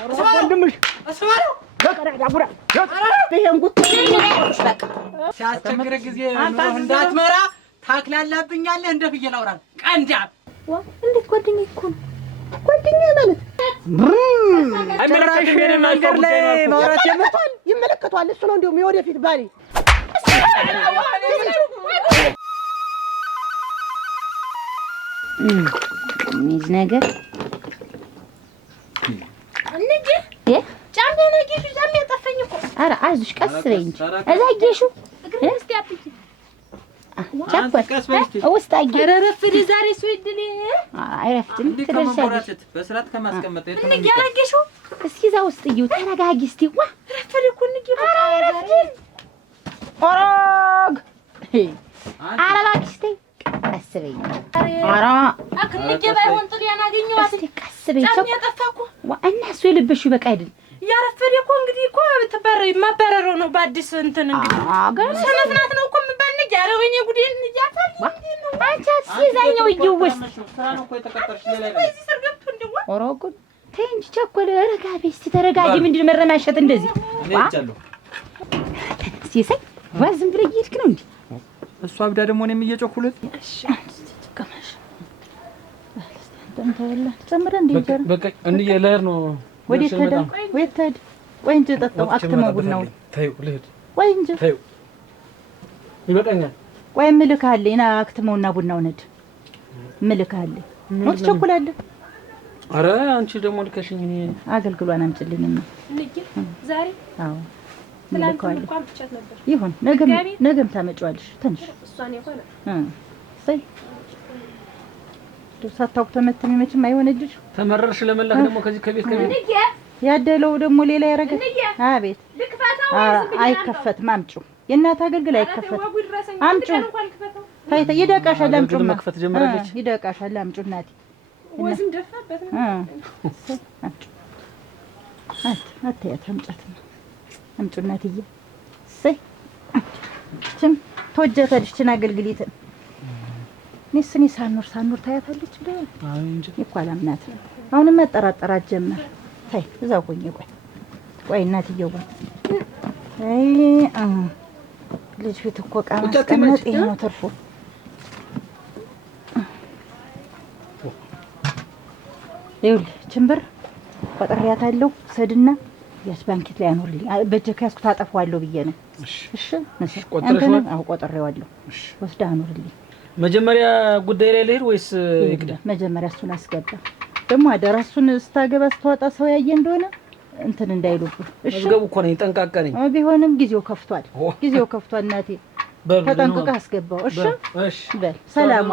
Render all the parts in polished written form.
ወንድምሽ አስማረው በቀዳዳ ቡራ ይሄንጉት ሲያስቸግር ጊዜ እንዳትመራ ታክላላብኛለህ እንደ ፍየል አውራ ቀንዳ እንዴት ጓደኛዬ እኮ ነው ጓደኛዬ ማለት አምራሽ መንገድ ላይ ማውራት የመጣል ይመለከቷል እሱ ነው እንደውም የወደፊት ባሪ ሚዝ ነገር እንጂ ጫም ደነቂሽ ጫም ያጠፈኝ እኮ ኧረ አይዞሽ ቀስ በይ እንጂ እዛ አየሽው እስቲ አጥቂ ውስጥ አየር ረፍድ ዛሬ ስዊድን አይረፍድም ትደርሻለሽ በስራት ከማስቀመጥ እንግያለሽው እስኪ እዛ ውስጥ እዩ ተረጋጊ እስቲ ዋ ረፍድ እኮ እንግያለሽ ኦሮግ አረባክሽ ተይ ቀስ በይ ኧረ አክንጀ ባይሆን ጥሊያን አገኘዋት ቀስ በይ ያጠፋኩ እና እሱ የልበሽ በቃ አይደል ያረፈደ እኮ እንግዲህ እኮ ተባረ ማባረረው ነው በአዲስ እንትን እንግዲህ ሰነፍናት ነው እኮ ምባል ነው ያለው እኔ ጉዴን ያታል አንቺ ሲዛኛው ይውስ ስራ ነው እኮ የተቀጠርሽ ሌላ እዚህ ስር ገብቶ እንደው ኦሮጉ ተይ እንጂ ቸኮለ ረጋቢ እስቲ ተረጋጊ ምንድን መረማሸት እንደዚህ እኔቻለሁ ሲሰይ ዋዝም ብለ ይልክ ነው እንዴ እሷ አብዳ ደግሞ እኔም እየጮኩለት እሺ ተቀመሽ ተንተላ ተጨምረ እንዴ በቃ እንዴ ለር ነው ወዴት ሄደ ወዴት ሄደ ወይ እንጂ ጠጣው አክተመው ቡናው ታዩ ልሂድ ወይ እንጂ ታዩ ይበቃኛል ወይ ምልካለኝ ና አክተመውና ቡናው ነድ ምልካለኝ ነው ትቸኩላለህ አረ አንቺ ደግሞ ልከሽኝ እኔ አገልግሏን አምጪልኝና ልጅ ዛሬ አዎ ምልካለኝ እንኳን ብቻት ነበር ይሁን ነገም ታመጪዋለሽ ትንሽ እሷን ይሆነ ሰይ ሳታውቅ ተመተኝ መቼም አይሆንልሽ ተመረርሽ ለመላክ ደግሞ ከዚህ ከቤት ያደለው ደግሞ ሌላ ያረገ አቤት አይከፈትም አምጪው የእናት አገልግል አይከፈትም አምጪው ታይታ ይደቃሻል አምጪው መክፈት ጀመረች ይደቃሻል አምጪው እናቴ ወዝም ደፋበት ነው አምጪው አትያት አምጪው እናትዬ ሰይ ችም ተወጀተልሽና አገልግሊት ንስኒ ሳኑር ታያታለች ብለ እንጂ ይኳላምናት አሁንም መጠራጠራት ጀመር ታይ እዛው ቆይ እናትየው አይ ልጅ ፊት እኮ ማስቀመጥ ይሄ ነው ተርፎ ይኸውልህ ችምብር ቆጥሬያታለሁ ሰድና ያስ ባንኪት ላይ አኖርልኝ በጀካስኩ ታጠፋዋለሁ ብዬ ነው እሺ ቆጥሬዋለሁ አው ቆጥሬዋለሁ ወስዳ አኖርልኝ መጀመሪያ ጉዳይ ላይ ልሄድ ወይስ ይግዳ መጀመሪያ እሱን አስገባ ደግሞ አደራ እሱን ስታገባ ስትወጣ ሰው ያየ እንደሆነ እንትን እንዳይሉብህ እሺ ገቡ እኮ ነኝ ጠንቃቃ ነኝ ቢሆንም ጊዜው ከፍቷል እናቴ ተጠንቅቀህ አስገባው እሺ በል ሰላም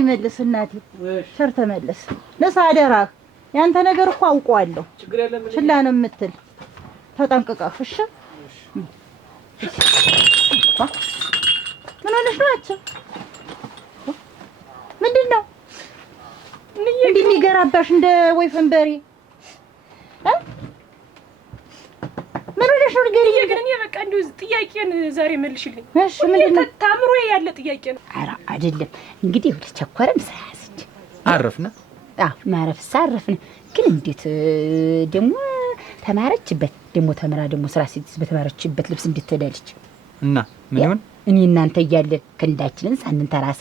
ይመልስ እናቴ ቸር ተመለስ ለሳደራ ያንተ ነገር እኮ አውቀዋለሁ ችላ ነው የምትል ተጠንቅቀህ እሺ ምን ሆነሽ ነው አቸው ምንድነው እንዴ የሚገራባሽ እንደ ወይፈን በሬ ምን ሆነሽ ነው ገሪ ግን እኔ በቃ እንደው ጥያቄን ዛሬ መልሽልኝ እሺ ምንድነው ታምሮ ያለ ጥያቄ ነው ኧረ አይደለም እንግዲህ ወደ ቸኮረም ሳያስድ አረፍና ማረፍ ሳረፍን ግን እንዴት ደግሞ ተማረችበት ደግሞ ተመራ ደግሞ ስራ ሲትስ በተማረችበት ልብስ እንዴት ተዳለች እና ምን ይሁን እኔ እናንተ እያለ ከንዳችንን ሳንንተራሳ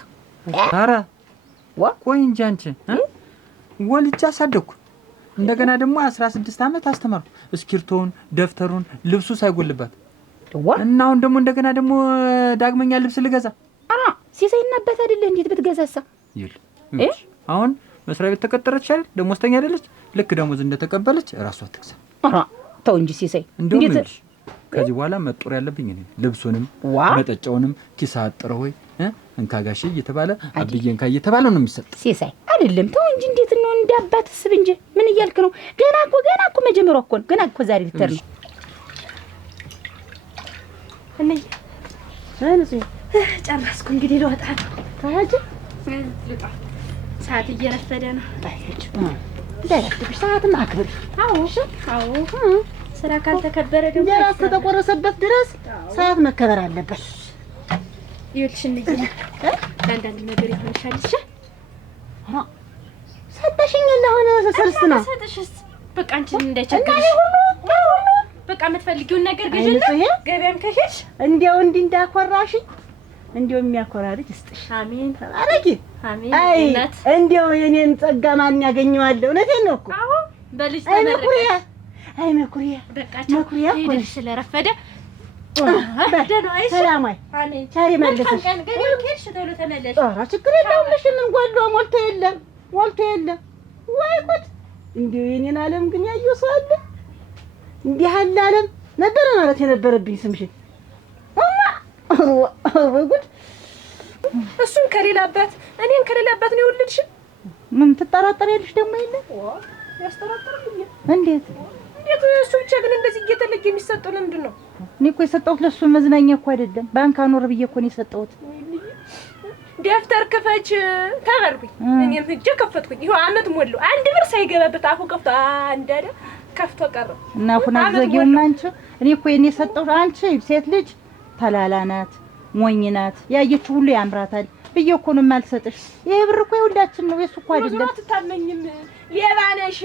ኧረ ቆይ እንጂ አንቺ ወልጄ አሳደኩ እንደገና ደግሞ 16 አመት አስተማርኩ እስኪርቶውን ደፍተሩን ልብሱ ሳይጎልባት እና አሁን ደግሞ እንደገና ደግሞ ዳግመኛ ልብስ ልገዛ ሲሳይናበት አይደለ እንዴት ብትገዛሳ ይል አሁን መስሪያ ቤት ተቀጠረች አይደል ደሞዝተኛ አይደለች ልክ ደሞዝ እንደተቀበለች ራሷ ትግዛ ተው እንጂ ሲሳይ እንዴት ከዚህ በኋላ መጦር ያለብኝ እኔ ልብሱንም መጠጫውንም ኪስ አጥረው ወይ እንካጋሽ እየተባለ አብዬን ካይ እየተባለ ነው የሚሰጥ ሲሳይ አይደለም ተው እንጂ እንዴት ነው እንዳባት ስብ እንጂ ምን እያልክ ነው ገና እኮ መጀመሩ እኮ ገና እኮ ዛሬ ልትር ነው እኔ ጨረስኩ እንግዲህ ልወጣ ነው ታጅ ልጣ ሰዓት እየረፈደ ነው ለረፍትሽ ሰዓትም አክብር አዎ ስራ ካልተከበረ ደግሞ የራስ ተቆረሰበት ድረስ ሰዓት መከበር አለበት ይልሽ እንጂ አንዳንድ ነገር ይሆንሻል እሺ ሰጠሽኝ ለሆነ ሰርስና ሰጠሽስ በቃ አንቺ እንደቸገርሽ በቃ የምትፈልጊውን ነገር ግዢና ገበያም ከሄድሽ እንዲያው እንዳኮራሽ እንዲያው የሚያኮራ ልጅ እስጥሽ። አሜን አረጊ አሜን። እናት እንዲያው የኔን ጸጋ ማን ያገኘዋል? እውነቴን ነው እኮ። አዎ በልጅ ተመረቀ። አይ መኩሪያ በቃ መኩሪያ ሄደሽ ስለረፈደ ሰላም ወይ አሜን። ቻሪ መልሰሽ ገበያም ከሄድሽ ቶሎ ተመለሽ። ኧረ ችግር የለውም። እሺ ምን ጎሎ ሞልቶ የለም ወይ ጉድ! እንዲያው የኔን ዓለም ግን ያየው ሰው አለ? እንዲህ ያለ ዓለም ነበር ማለት የነበረብኝ ስምሽን ወይ ጉድ! እሱን ከሌላበት እኔን ከሌላበት ነው የወለድሽ። ምን ትጠራጠሪያለሽ ደግሞ? የለ ያስተራጥርልኝ። እንዴት እሱ ብቻ ግን እንደዚህ እየተለየ የሚሰጠው ለምንድን ነው? እኔ እኮ የሰጠሁት ለእሱ መዝናኛ እኮ አይደለም፣ ባንክ አኖር ብዬ እኮ ነው የሰጠሁት። ደፍተር ክፈች ተባልኩኝ። እኔም ሂጅ ከፈትኩኝ። ይኸው አመት ሞላው። አንድ ብር ሳይገባበት አፉ ከፍቶ አንዳደ ከፍቶ ቀረ እና አፉን አዘጊውም አንቺ። እኔ እኮ የኔ የሰጠሁት አንቺ ሴት ልጅ ተላላ ናት፣ ሞኝ ናት፣ ያየችው ሁሉ ያምራታል ብዬ እኮ ነው የማልሰጥሽ። ይሄ ብር እኮ የሁላችን ነው፣ የሱ እኮ አይደለም። አትታመኝም፣ ሌባ ነሽ፣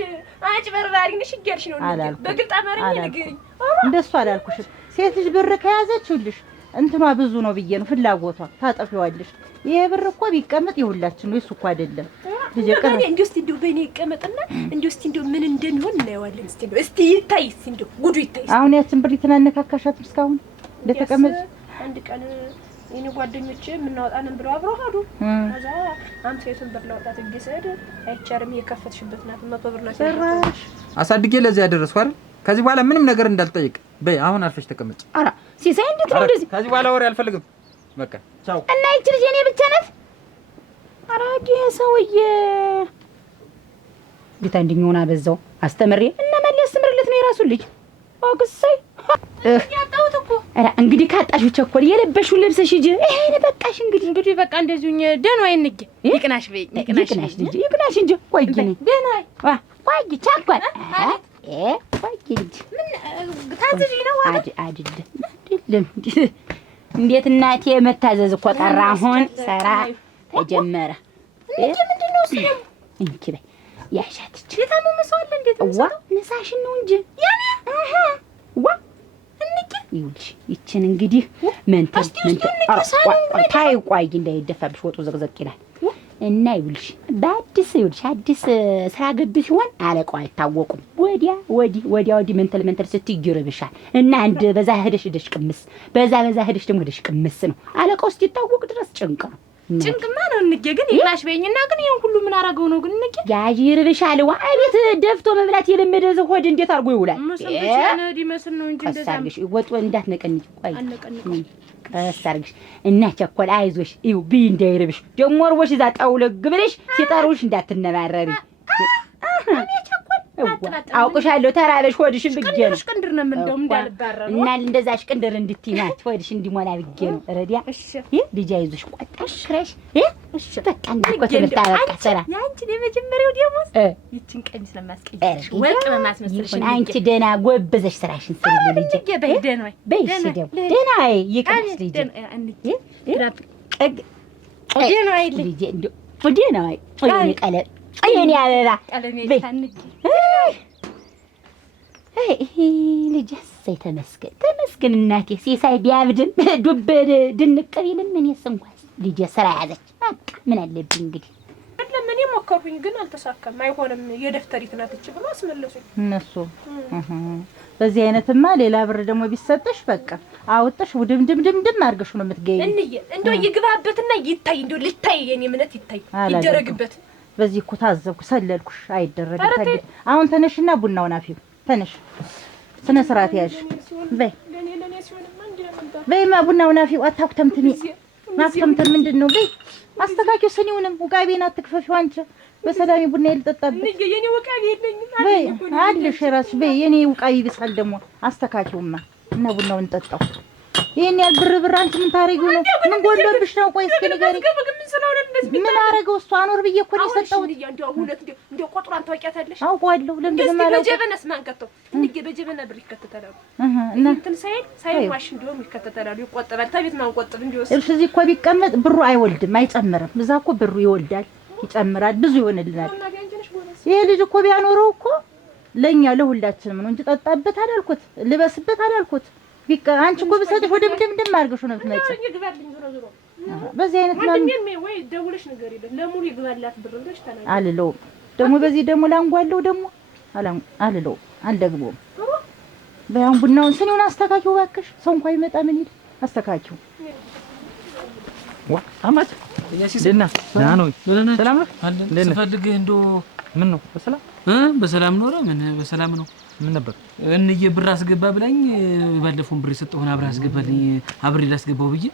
አጭበርባሪ ነሽ እያልሽ ነው እንዴ? በግልጽ አማርኛ ንገሪኝ። እንደሱ አላልኩሽም። ሴት ልጅ ብር ከያዘችልሽ እንትኗ ብዙ ነው ብዬ ነው ፍላጎቷ፣ ታጠፊዋለሽ። ይሄ ብር እኮ ቢቀመጥ የሁላችን ነው፣ የሱ እኮ አይደለም። ልጅ ቀረ እንዴ እስቲ እንደው በእኔ ይቀመጥና እንደው እስቲ እንደው ምን እንደሚሆን እናየዋለን። እስቲ እንደው እስቲ ይታይ፣ እስቲ እንደው ጉዱ ይታይ። አሁን ያችን ብር የተናነካካሻት እስካሁን እንደተቀመጥ አንድ ቀን የኔ ጓደኞቼ የምናወጣንን ብለው አብረው ሄዱ። ከዛ አንተ የቱን ብር ላውጣት እንዲሰድ አይቻርም የከፈትሽበት ናት 100 ብር ናት። ጭራሽ አሳድጌ ለዚህ ያደረስኩ አይደል? ከዚህ በኋላ ምንም ነገር እንዳልጠይቅ በይ። አሁን አልፈሽ ተቀመጭ። ኧረ ሲሳይ እንዴት ነው እንደዚህ? ከዚህ በኋላ ወሬ አልፈልግም። በቃ ቻው። እና ይቺ ልጅ የኔ ብቻ ናት? ኧረ ሰውዬ ጌታ እንድኝሆና በዛው አስተምሬ እና መለስ ስምርለት ነው የራሱ ልጅ አግሳይ ያጣሁት እኮ። ኧረ እንግዲህ ካጣሽ ቸኮል የለበሽው ልብስሽ ሂጂ። ይሄን በቃሽ እንግዲህ በቃ እንደዚሁኝ ደህና አይንገ ይቅናሽ በይ ይቅናሽ ልጅ ይቅናሽ እንጂ ቆይ ግን ደህና ቆይ ቸኮል ቆይ ልጅ ምን ታዝጂ ነው አይደለም እንዴት እናቴ መታዘዝ እኮ ቀረ። አሁን ሰራ ተጀመረ። ምንድነው እሱ? እንኪ በይ ያሻትች የታመመ ሰው አለ እንዴት ነው? ንሳሽን ነው እንጂ ያኔ እንዴ ይውልሽ ይችን እንግዲህ መንተል ታይ ቆይ እንዳይደፋብሽ ወጡ ዘቅዘቅ ይላል እና ይውልሽ በአዲስ ይውልሽ አዲስ ስራ ገብ ሲሆን አለቃው አይታወቁም። ወዲያ መንተል ስትይርብሻል እና አንድ በዛ ሄደሽ ቅምስ በዛ ሄደሽ ደግሞ ሄደሽ ቅምስ ነው አለቃው ሲታወቅ ድረስ ጭንቅ ነው። ጭንቅማ ነው እንዴ ግን ይላሽ በይኝና ግን ይሄን ሁሉ ምን አረጋው ነው ግን እንዴ ያይርብሻል ዋይት ደፍቶ መብላት የለመደ ዘሆድ እንዴት አርጎ ይውላል? መስልሽ ዲመስል ነው እንጂ እንደዛ ወጡ እንዳትነቀንጭ ቆይ ቀሳርግሽ እና ቸኮል አይዞሽ ይው ቢ እንዳይርብሽ ደሞ ወርወሽ እዛ ጣውለግ ብለሽ ሲጠሩሽ እንዳትነባረሪ። አውቅሻለሁ ተራበሽ ሆድሽን ብዬ ነው ቅንድር ነው እንደው እንዳልባረር እና እንደዛሽ ቅንድር እንድትይናት ሆድሽ እንዲሞላ ብዬ ነው። ረዲያ ልጅ አይዞሽ ቆጣሽረሽ እሺ በቃ እንደቆተ ብታበቃ ሰራ ያንቺ የመጀመሪያው ደሞዝ ይችን ቀሚስ ለማስቀየርሽ ወርቅ በማስመሰልሽ አንቺ ደና ጎበዘሽ ስራሽን ስሪ ልጅ በይ ደና በይሽ ደና ይቅርሽ ልጅ ደና ልጅ እንደው ደና ወይ ቀለም እኔ አበባ ልጅ እሰይ ተመስገን እናቴ። ሲሳይ ቢያብድም ዱብ ድንቅ ቢልም እኔስ እንኳን ልጅ ስራ ያዘች። በቃ ምን አለብኝ እንግዲህ ለምን ሞከርኩኝ ግን አልተሳካም። አይሆንም የደፍተሪት ናት እቺ ብሎ አስመለሱኝ እነሱ። በዚህ አይነትማ ሌላ ብር ደግሞ ቢሰጥሽ በቃ አውጥሽ ውድምድምድምድም አድርገሽ ነው የምትገኝ። እንደው ይግባበትና ይታይ እንደው ልታይ የኔ እምነት ይታይ ይደረግበት። በዚህ እኮ ታዘብኩ ሰለልኩሽ። አይደረግም ታዲያ። አሁን ተነሽና ቡናውን አፊው ተነሽ። ስነ ስርዓት ያዥ በይ በይማ ቡናውን አፊው። አታኩተምትሚ ማክተምተም ምንድነው? በይ አስተካኪው። ስኒውንም ውቃቤን አትክፈፊው አንቺ። በሰላም ቡና ይልጠጣብሽ። የኔ ውቃቤ የለኝም በይ አለሽ እራስሽ በይ። የኔ ውቃቤ ቢሳል ደግሞ አስተካኪውማ እና ቡናውን ጠጣው። ይሄን ያህል ብር አንቺ ምን ታረጊው ነው? ምን ጎሎብሽ ነው? ቆይ እስኪ ንገሪ። ምን አረገው? እሱ አኖር ብዬ እኮ ነው የሰጠሁት። እንደው ቁጥሯን ታውቂያታለሽ? አውቀዋለሁ። ለምን ማለት በጀበናስ ማን ከተው? በጀበና ብር ይከተታሉ እና እንትን ሳይዋሽ እንደውም ይከተታሉ፣ ይቆጠባል። ታቤት ማን ቆጥብ እንዲወስ እዚህ እኮ ቢቀመጥ ብሩ አይወልድም፣ አይጨምርም። እዛ እኮ ብሩ ይወልዳል፣ ይጨምራል፣ ብዙ ይሆንልናል። ይሄ ልጅ እኮ ቢያኖረው እኮ ለኛ ለሁላችንም ነው እንጂ ጠጣበት አላልኩት፣ ልበስበት አላልኩት። ቢቃ አንቺ እኮ ብሰጥሽ ወደ ምድምድም አድርገሽ ነው የምትመጪው። በዚህ አይነት ማንኛውም ወይ ደውለሽ ነገር የለም ለሙሉ ይግባላት ብር ብለሽ ተናገሪ አልለውም። ደግሞ በዚህ ደግሞ ላንጓለው ደግሞ አልለውም አልደግሞም። በያን ቡናውን ስኒውን አስተካኪው እባክሽ። ሰው እንኳን ይመጣ ምን ይል አስተካኪው። ዋ አማት ደህና ነው ሰላም ነው ስፈልግህ እንደው ምን ነው በሰላም በሰላም ኖረ ምን በሰላም ነው ምን ነበር እንዬ ብር አስገባ ብላኝ ባለፈውን ብር የሰጠሁን አብረህ አስገባልኝ አብሬ ላስገባው ብዬ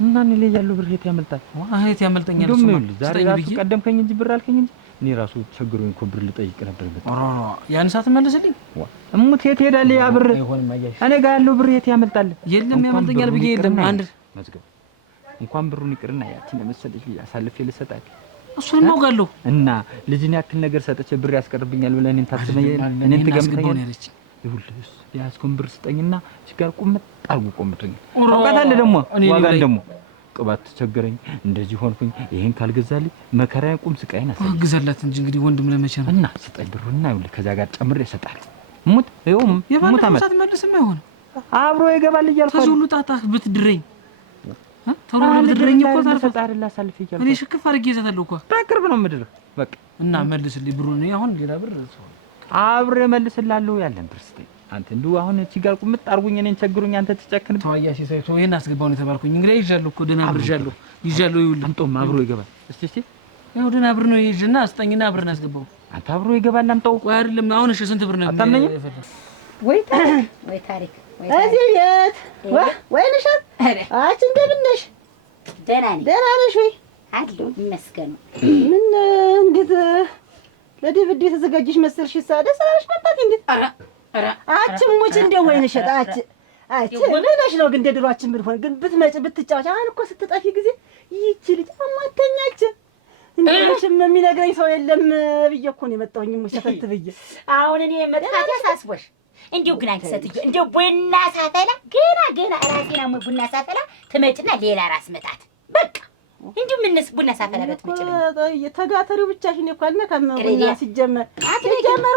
እና እኔ ላይ ያለው ብር የት ያመልጣል? የት ያመልጠኛል? እሱ ዛሬ ራሱ ቀደምከኝ እንጂ ብር አልከኝ እንጂ እኔ ራሱ ቸግሮኝ እኮ ብር ልጠይቅ ነበር። ያን ሰዓት መልስልኝ። እሙት የት ሄዳል ያ ብር? እኔ ጋር ያለው ብር የት ያመልጣል? የለም ያመልጠኛል ብዬ የለም አንድ መዝገብ እንኳን ብሩን ይቅርና ያቺን ለመሰለሽ አሳልፌ ልሰጣት እሱን ማውጋለሁ እና ልጅን ያክል ነገር ሰጥቼ ብር ያስቀርብኛል ብለህ እኔን ታስበኝ እኔን ትገምተኛለህ? ይኸውልህ ያስኩን ብር ስጠኝና ሲጋር ቁምጥ አርጉ ቆምጥኝ አውቃታለህ። ደግሞ ዋጋን ደግሞ ቅባት ተቸገረኝ እንደዚህ ሆንኩኝ ይሄን ካልገዛልኝ መከራዬን ቁም ስቃይና ግዛላት እንጂ እንግዲህ ወንድም ለመቼ ነው እና ስጠኝ ብሩና ይኸውልህ ከዛ ጋር ጨምሬ እሰጣለሁ። ሙት ይኸውም ሙት አመት መልስም አይሆንም አብሮ ይገባል እያልኩ ከዚህ ሁሉ ጣጣ ብትድረኝ ተውሎ ብትድረኝ እኮ ታልፈጣርላ ሳልፍ ይያል እኔ ሽክፍ አድርጌ ይዘታለሁ እኮ በቅርብ ነው ምድር በቃ እና መልስልኝ ብሩን አሁን ሌላ ብር አብሬ መልስላለሁ ያለን ብር ስጠኝ አንተ እንደው አሁን ሲጋር ቁምጥ አርጉኝ እኔን ቸግሩኝ አንተ ተጨክን ተዋያ ሲሳይ ተው ይሄን አስገባው ነው ተባልኩኝ። እንግዲህ ይዣለሁ እኮ ደህና ብር ይዣለሁ ይኸውልህ አምጦም አብሮ ይገባል። እስቲ ይኸው ደህና ብር ነው ይዤና አስጠኝና አብረን አስገባው። አንተ አብሮ ይገባል አምጣው ቆይ አይደለም አሁን እሺ ስንት ብር ነው አታምነኝ ወይ ታሪክ እዚህ ቤት ወይ ነሻት አንቺ እንደምን ነሽ? ደህና ነሽ ወይ? አለሁ ይመስገን። ምን እንዴት ለድብድብ የተዘጋጀሽ መሰልሽ? ደስ አለሽ መጣት እንዴ? አቺ ሙች እንደው ወይ ነሻት አቺ ምንሽ ነው ግን እንደድሯችን ብንሆን ግን ብትመጪ ብትጫወች አሁን እኮ ስትጠፊ ጊዜ ይቺ ልጅ አማተኛች እንደሽም የሚነግረኝ ሰው የለም ብዬ እኮ ነው የመጣሁኝ ሙች ተፈት ብዬ አሁን እኔ መጣት ያሳስቦሽ እንዴው ግን አንቺ ሴትዮ እንዴው ቡና ሳፈላ ገና ራሴና ቡና ሳፈላ ትመጭና ሌላ ራስ መጣት በቃ እንዴው ምንስ ቡና ሳፈላ በትመጭ ተጋተሪው ብቻሽን እኮ አልነካም ቡና ሲጀመር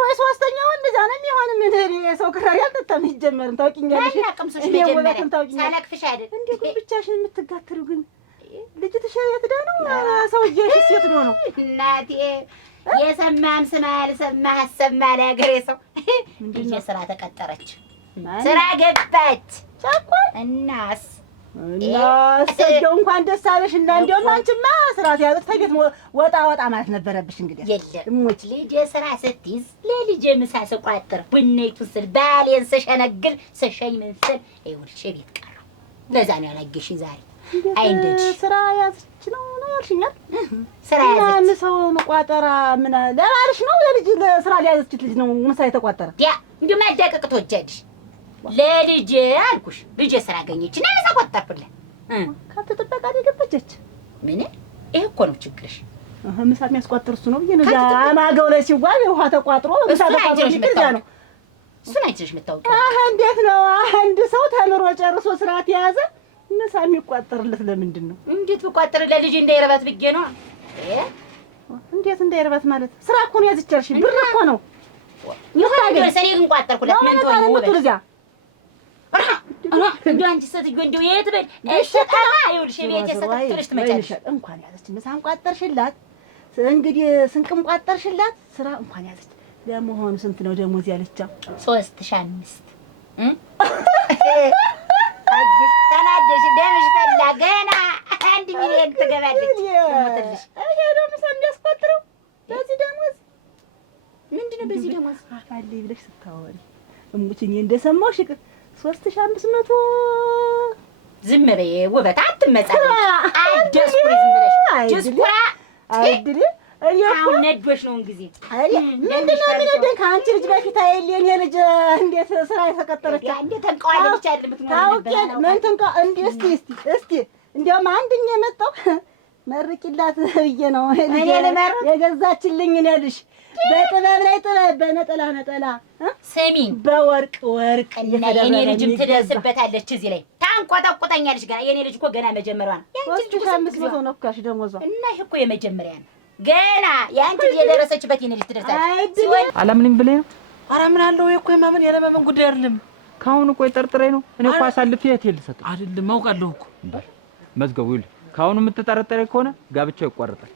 ወይ ሶስተኛው እንደዛ ነው የሚሆን ምን ሰው ክራር ያልተጣም ይጀመር ታውቂኛለሽ አናቅምሶሽ መጀመሪያ ሳላቅፍሽ አይደል እንዴው ግን ብቻሽን የምትጋተሪው ግን ልጅትሽ የትዳ ነው ሰውዬሽ የት ነው እናቴ የሰማም ስማ ያልሰማ አሰማ ለሀገሬ ሰው ልጅ ስራ ተቀጠረች ስራ ገባች እናስ እንደው እንኳን ደስ አለሽ እና እንደውም አንቺማ ስራ ያዘች ተቤት ወጣ ማለት ነበረብሽ። እንግዲህ የለም ልጅ ስራ ስትይዝ ለልጅ ምሳ ስቋጥር ቡኔቱን ስል ባሌን ስሸነግል ስሸኝ ምን ስል ይኸውልሽ ቤት ቀረሁ። ለዛ ነው ያላየሽኝ ዛሬ። አይ እንደዚህ ስራ ያዘች ነው ያልሽኛል? ስራ ያዘች ምሳው መቋጠራ ምን ለባልሽ ነው ለልጅ ለስራ ያዘችት ልጅ ነው ምሳ የተቋጠረ ያ እንዴ ማዳቀቅ ተወጀድሽ ለልጅ አልኩሽ ልጅ ስራ አገኘችና ምሳ ቆጠርኩልህ። ከተጠበቃ ደገበች ምን ይሄ እኮ ነው ችግርሽ። ምሳ የሚያስቋጥር እሱ ነው ብዬ ነው ማገው ላይ ሲዋል ውሃ ተቋጥሮ ምሳ ተቋጥሮ ይከዛ ነው እሱን አይተሽ የምታውቂው። እንዴት ነው አንድ ሰው ተምሮ ጨርሶ ስራት የያዘ ምሳ የሚቋጠርለት ለምንድን ነው? እንዴት ብቋጥር ለልጅ እንዳይረባት ብዬ ነው። እንዴት እንዳይረባት ማለት ስራ እኮ ነው ያዝቻልሽ ብር እኮ ነው ይታገል ሰኔ ግን ቋጠርኩለት ምን ተወው ወበዛ እንደው አንቺ ሴትዮ እንደው የት በል እሸጣማ ይኸውልሽ ቤት የሰጠችልሽ ትመጫለሽ። እንኳን ያዘች ምሳም ቋጠርሽላት እንግዲህ ስንቅም ቋጠርሽላት ስራ እንኳን ያዘች። ለመሆኑ ስንት ነው ደሞዝ ያለቻው? 3005 አግሽ ተናደሽ ደምሽ ፈላ ገና 1 ሚሊዮን ትገባለች። ሞትልሽ ይሄ ነው ምሳ የሚያስቆጥረው በዚህ ደሞዝ። ምንድነው በዚህ ደሞዝ አፋልኝ ብለሽ ስታወሪ እሙችኝ እንደሰማሁሽ 3500 ዝም በይ ውበት አትመጻለሽ። አደስኩሪ ዝም ብለሽ ጀስኩራ አይድል አሁን ነዶሽ ነው እንግዲህ ምንድነው የሚነደኝ ከአንቺ ልጅ በፊት አይልኝ የልጅ እንዴት ስራ የተቀጠረች እንዴት ተንቀዋለ ብቻ አይደለም ታውቂያለሽ ምን ተንቀ እንዴ እስቲ እንደውም አንድኛ የመጣው መርቂላት ብዬ ነው እኔ ለማር የገዛችልኝ ነልሽ በጥበብ ላይ ጥበብ በነጠላ ስሚ በወርቅ እና የኔ ልጅም ትደርስበታለች እዚህ ላይ ታንቆጠቆጠኛለች ገና የኔ ልጅ እኮ ገና መጀመሪያዋ ነው። ያንቺ ልጅ 500 ነው ካሽ ደሞዟ እና ይሄ እኮ የመጀመሪያ ነው። ገና ያንቺ እየደረሰችበት ይሄን ልትደርሳለች አላምንም ብለህ ነው ኧረ ምን አለው እኮ የማመን ያለማመን ጉዳይ አይደለም ካሁን ቆይ ጠርጥረኝ ነው እኔ እኮ አሳልፌ የት ልሰጥ አይደለም አውቃለሁ እኮ መዝገቡ ይል ካሁን የምትጠረጠረኝ ከሆነ ጋብቻው ይቋረጣል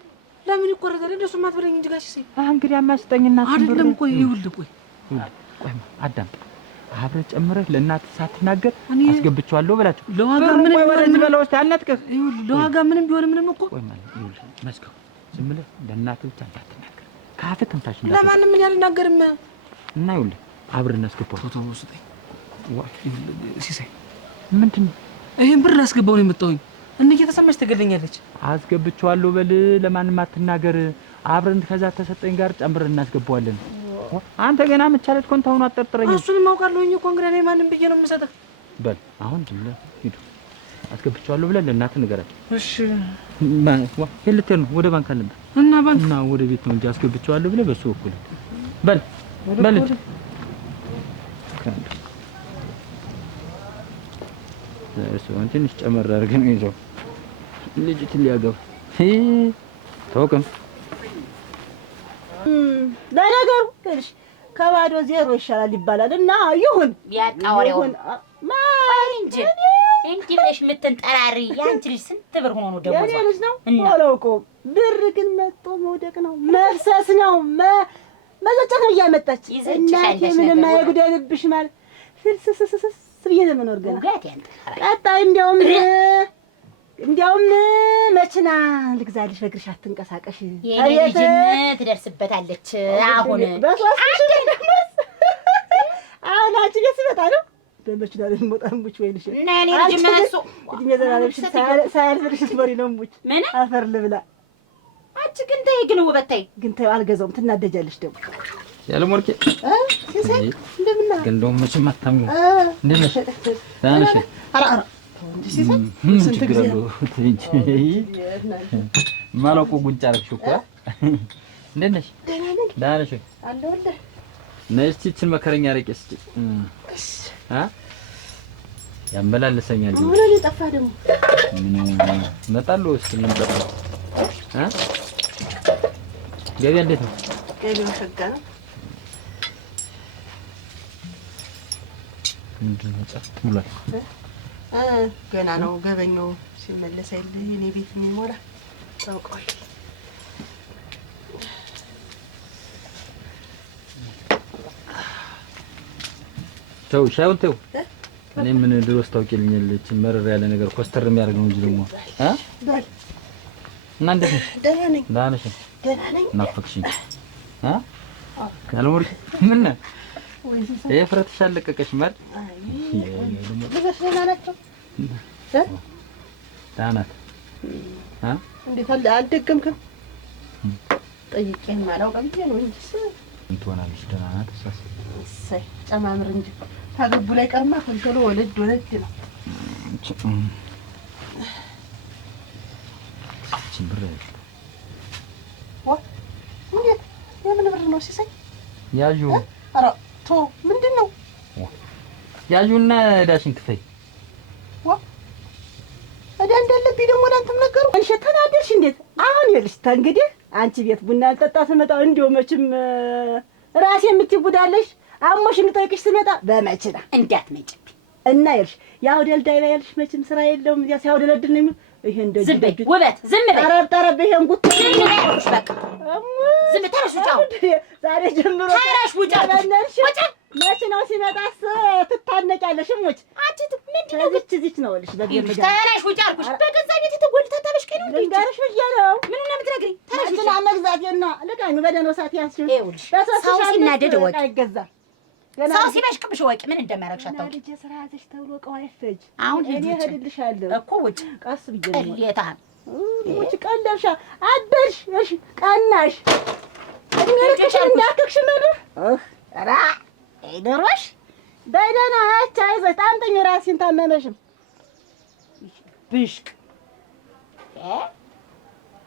ለምን ይቆረጣል እንደሱ ማትበለኝ እንጂ ጋሽ ሲይ እንግዲህ አማስጠኝና አይደለም ቆይ ይውል ቆይ አዳም አብረህ ጨምረህ ለእናትህ ሳትናገር አስገብቼዋለሁ በላቸው ለዋጋ ምንም ወደዚህ በለው እስኪ አልነጥቅህ ይውል ለዋጋ ምንም ቢሆን ምንም እኮ ቆይ ማለት ይውል መዝገቡ ዝም ብለህ ለእናትህ ብቻ እንዳትናገር ካፍህ ትንፋሽ ለማንም ምን ያልናገርም እና ይውል አብረን እናስገባው ቶቶ ወስጠኝ ሲሳይ ምንድን ነው ይሄን ብር አስገባው ነው የመጣሁኝ እንዴ እየተሰማች ትገለኛለች አስገብቼዋለሁ በል ለማንም አትናገር አብረን ከዛ ተሰጠኝ ጋር ጨምረን እናስገባዋለን አንተ ገና መቻለት ኮንታውን አጠርጥረኝ እሱንም አውቃለሁኝ እኮ እንግዲህ እኔ ማንም ብዬ ነው የምሰጥህ በል አሁን ዝም ብለህ ሂድ አስገብቼዋለሁ ብለህ ለእናትህ ንገራት እሺ ልትሄድ ነው ወደ ባንክ አለብህ እና ወደ ቤት ነው እንጂ አስገብቼዋለሁ ብለህ በሱ በኩል በል እሱን ትንሽ ጨመር አድርገን ነው ይዘው ልጅት ሊያገባ ተወቀም ለነገሩ ትንሽ ከባዶ ዜሮ ይሻላል ይባላል እና ይሁን ያጣወሬውን እንጂ እንዲህ ብለሽ የምትንጠራሪ ያንቺ ልጅ ስንት ብር ሆኖ ነው ደሞዟ? የኔ ልጅ ነው አላውቀውም። ብር ግን መጥቶ መውደቅ ነው መፍሰስ ነው መዘጨት ነው እያመጣች እናቴ ምንም አይጉደልብሽ ማለት ፍልስስስስ ብዬ ለመኖር ገና ቀጣይ እንዲያውም መኪና ልግዛልሽ በእግርሽ አትንቀሳቀሽ የልጅነት ትደርስበታለች አሁን አሁን አንቺ ቤት ስመጣ ነው በመኪና ላይ ሞጣምቡች ወይንሽ እና እኔ ልጅ ማንሱ እድሜ ዘላለምሽ ሳያልፍልሽ ትኖሪ ነው እምቡች አፈር ልብላ አንቺ ግን ተይ ግን ውበት ተይ ግን ተይ አልገዛውም ትናደጃለሽ ደግሞ ያለ ሞርኬ ሲሳይ እንደምን ነህ ግን ደግሞ መቼም አታምኚ እንዴት ነሽ ደህና ነሽ ኧረ ሲሳይ ስንት ጊዜ ማለቁ ጉንጭ አደረግሽ እኮ እንዴት ነሽ ደህና ነሽ አለሁልህ ነይ እስኪ ይህችን መከረኛ አረቄ እስኪ ያመላለሰኛል አሁን እኔ ጠፋ ደግሞ እመጣለሁ እስኪ ምን ጠፋ ገበያ እንዴት ነው ገበያው ሸጋ ነው ምንድን ነው ጸጥ ብሏል ገና ነው ገበኛው ሲመለስ አይደል የኔ ቤት የሚሞላ ታውቀዋል ተው ሻዩን ተው እኔ ምን ድሮስ ታውቂልኛለች መረር ያለ ነገር ኮስተር የሚያደርግ ነው እንጂ ደግሞ እና እንዴት ነሽ ደህና ነኝ ደህና ነሽ ደህና ነኝ ናፈቅሽኝ ያለሞርክ ምን ነው ፍረትሽ አለቀቀሽ ማለት ደህና ናቸው ደህና ናት እንዴት አልደገምክም ጠይቄን አላውቅም ነው እንጂ እንትሆናለሽ ደህና ናት እሰይ ጨማምር እንጂ ታገቡ ላይ ቀርማ ፈልተሎ ወለድ ነው ብር እንዴት የምን ብር ነው ሲሳይ ያዡ ኧረ ቶ ምንድን ነው ያዡና ዳሽን ክፈይ እዳ እንዳለብኝ ደግሞ እናንተም ነገሩ አንቺ ተናደርሽ እንዴት አሁን ይልሽ እንግዲህ አንቺ ቤት ቡና አልጠጣ ስመጣ እንደው መቼም ራሴ የምትጉዳለሽ አሞሽ እንጠይቅሽ ስመጣ በመኪና እንዳትመጭብኝ እና ይልሽ ያው ደልዳይ ላይ ያልሽ መቼም ስራ የለውም እዚያ ሲያውደለድል ነው የሚል ይሄ እንደዚህ ዝም በይ ውበት ዝም በይ ጠረብ ይሄን ጉት በቃ ዝም ተረሽ ውጫው ዛሬ ጀምሮ ተረሽ ውጫው ውጫ መኪናው ሲመጣስ ትታነቂያለሽ ሙች አንቺ ምንድን ነው እዚች ነው ልሽ በገበያ ተረሽ ውጫ አልኩሽ በገዛ ቤት ተጎልታ ታበሽከኝ ነው እንዴ ልንገርሽ ብዬሽ ነው ምን ነው የምትነግሪኝ ተረሽ መኪና መግዛቴና ልቃኝ በደህናው ሰዓት ያስችል ይኸውልሽ ሰው ሲናደድ ወቂ አይገዛም ሰው ሲበሽቅብሽ ወቂ ምን እንደማያረግሽ አታውቂ ልጅ ስራ ያዘሽ ተብሎ እቃው አይፈጅ አሁን እኔ እሄድልሻለሁ እኮ ውጭ ቀስ ብዬሽ ነው ቅሌታም ውጭ ቀለብሻ አበሽ እሺ ቀናሽ እድሜሽ እንዳትክሽ ምን ኧረ አይደረሽ በደህና አቻ አይዞሽ ታምጠኝ ራሴን ታመመሽም ብሽቅ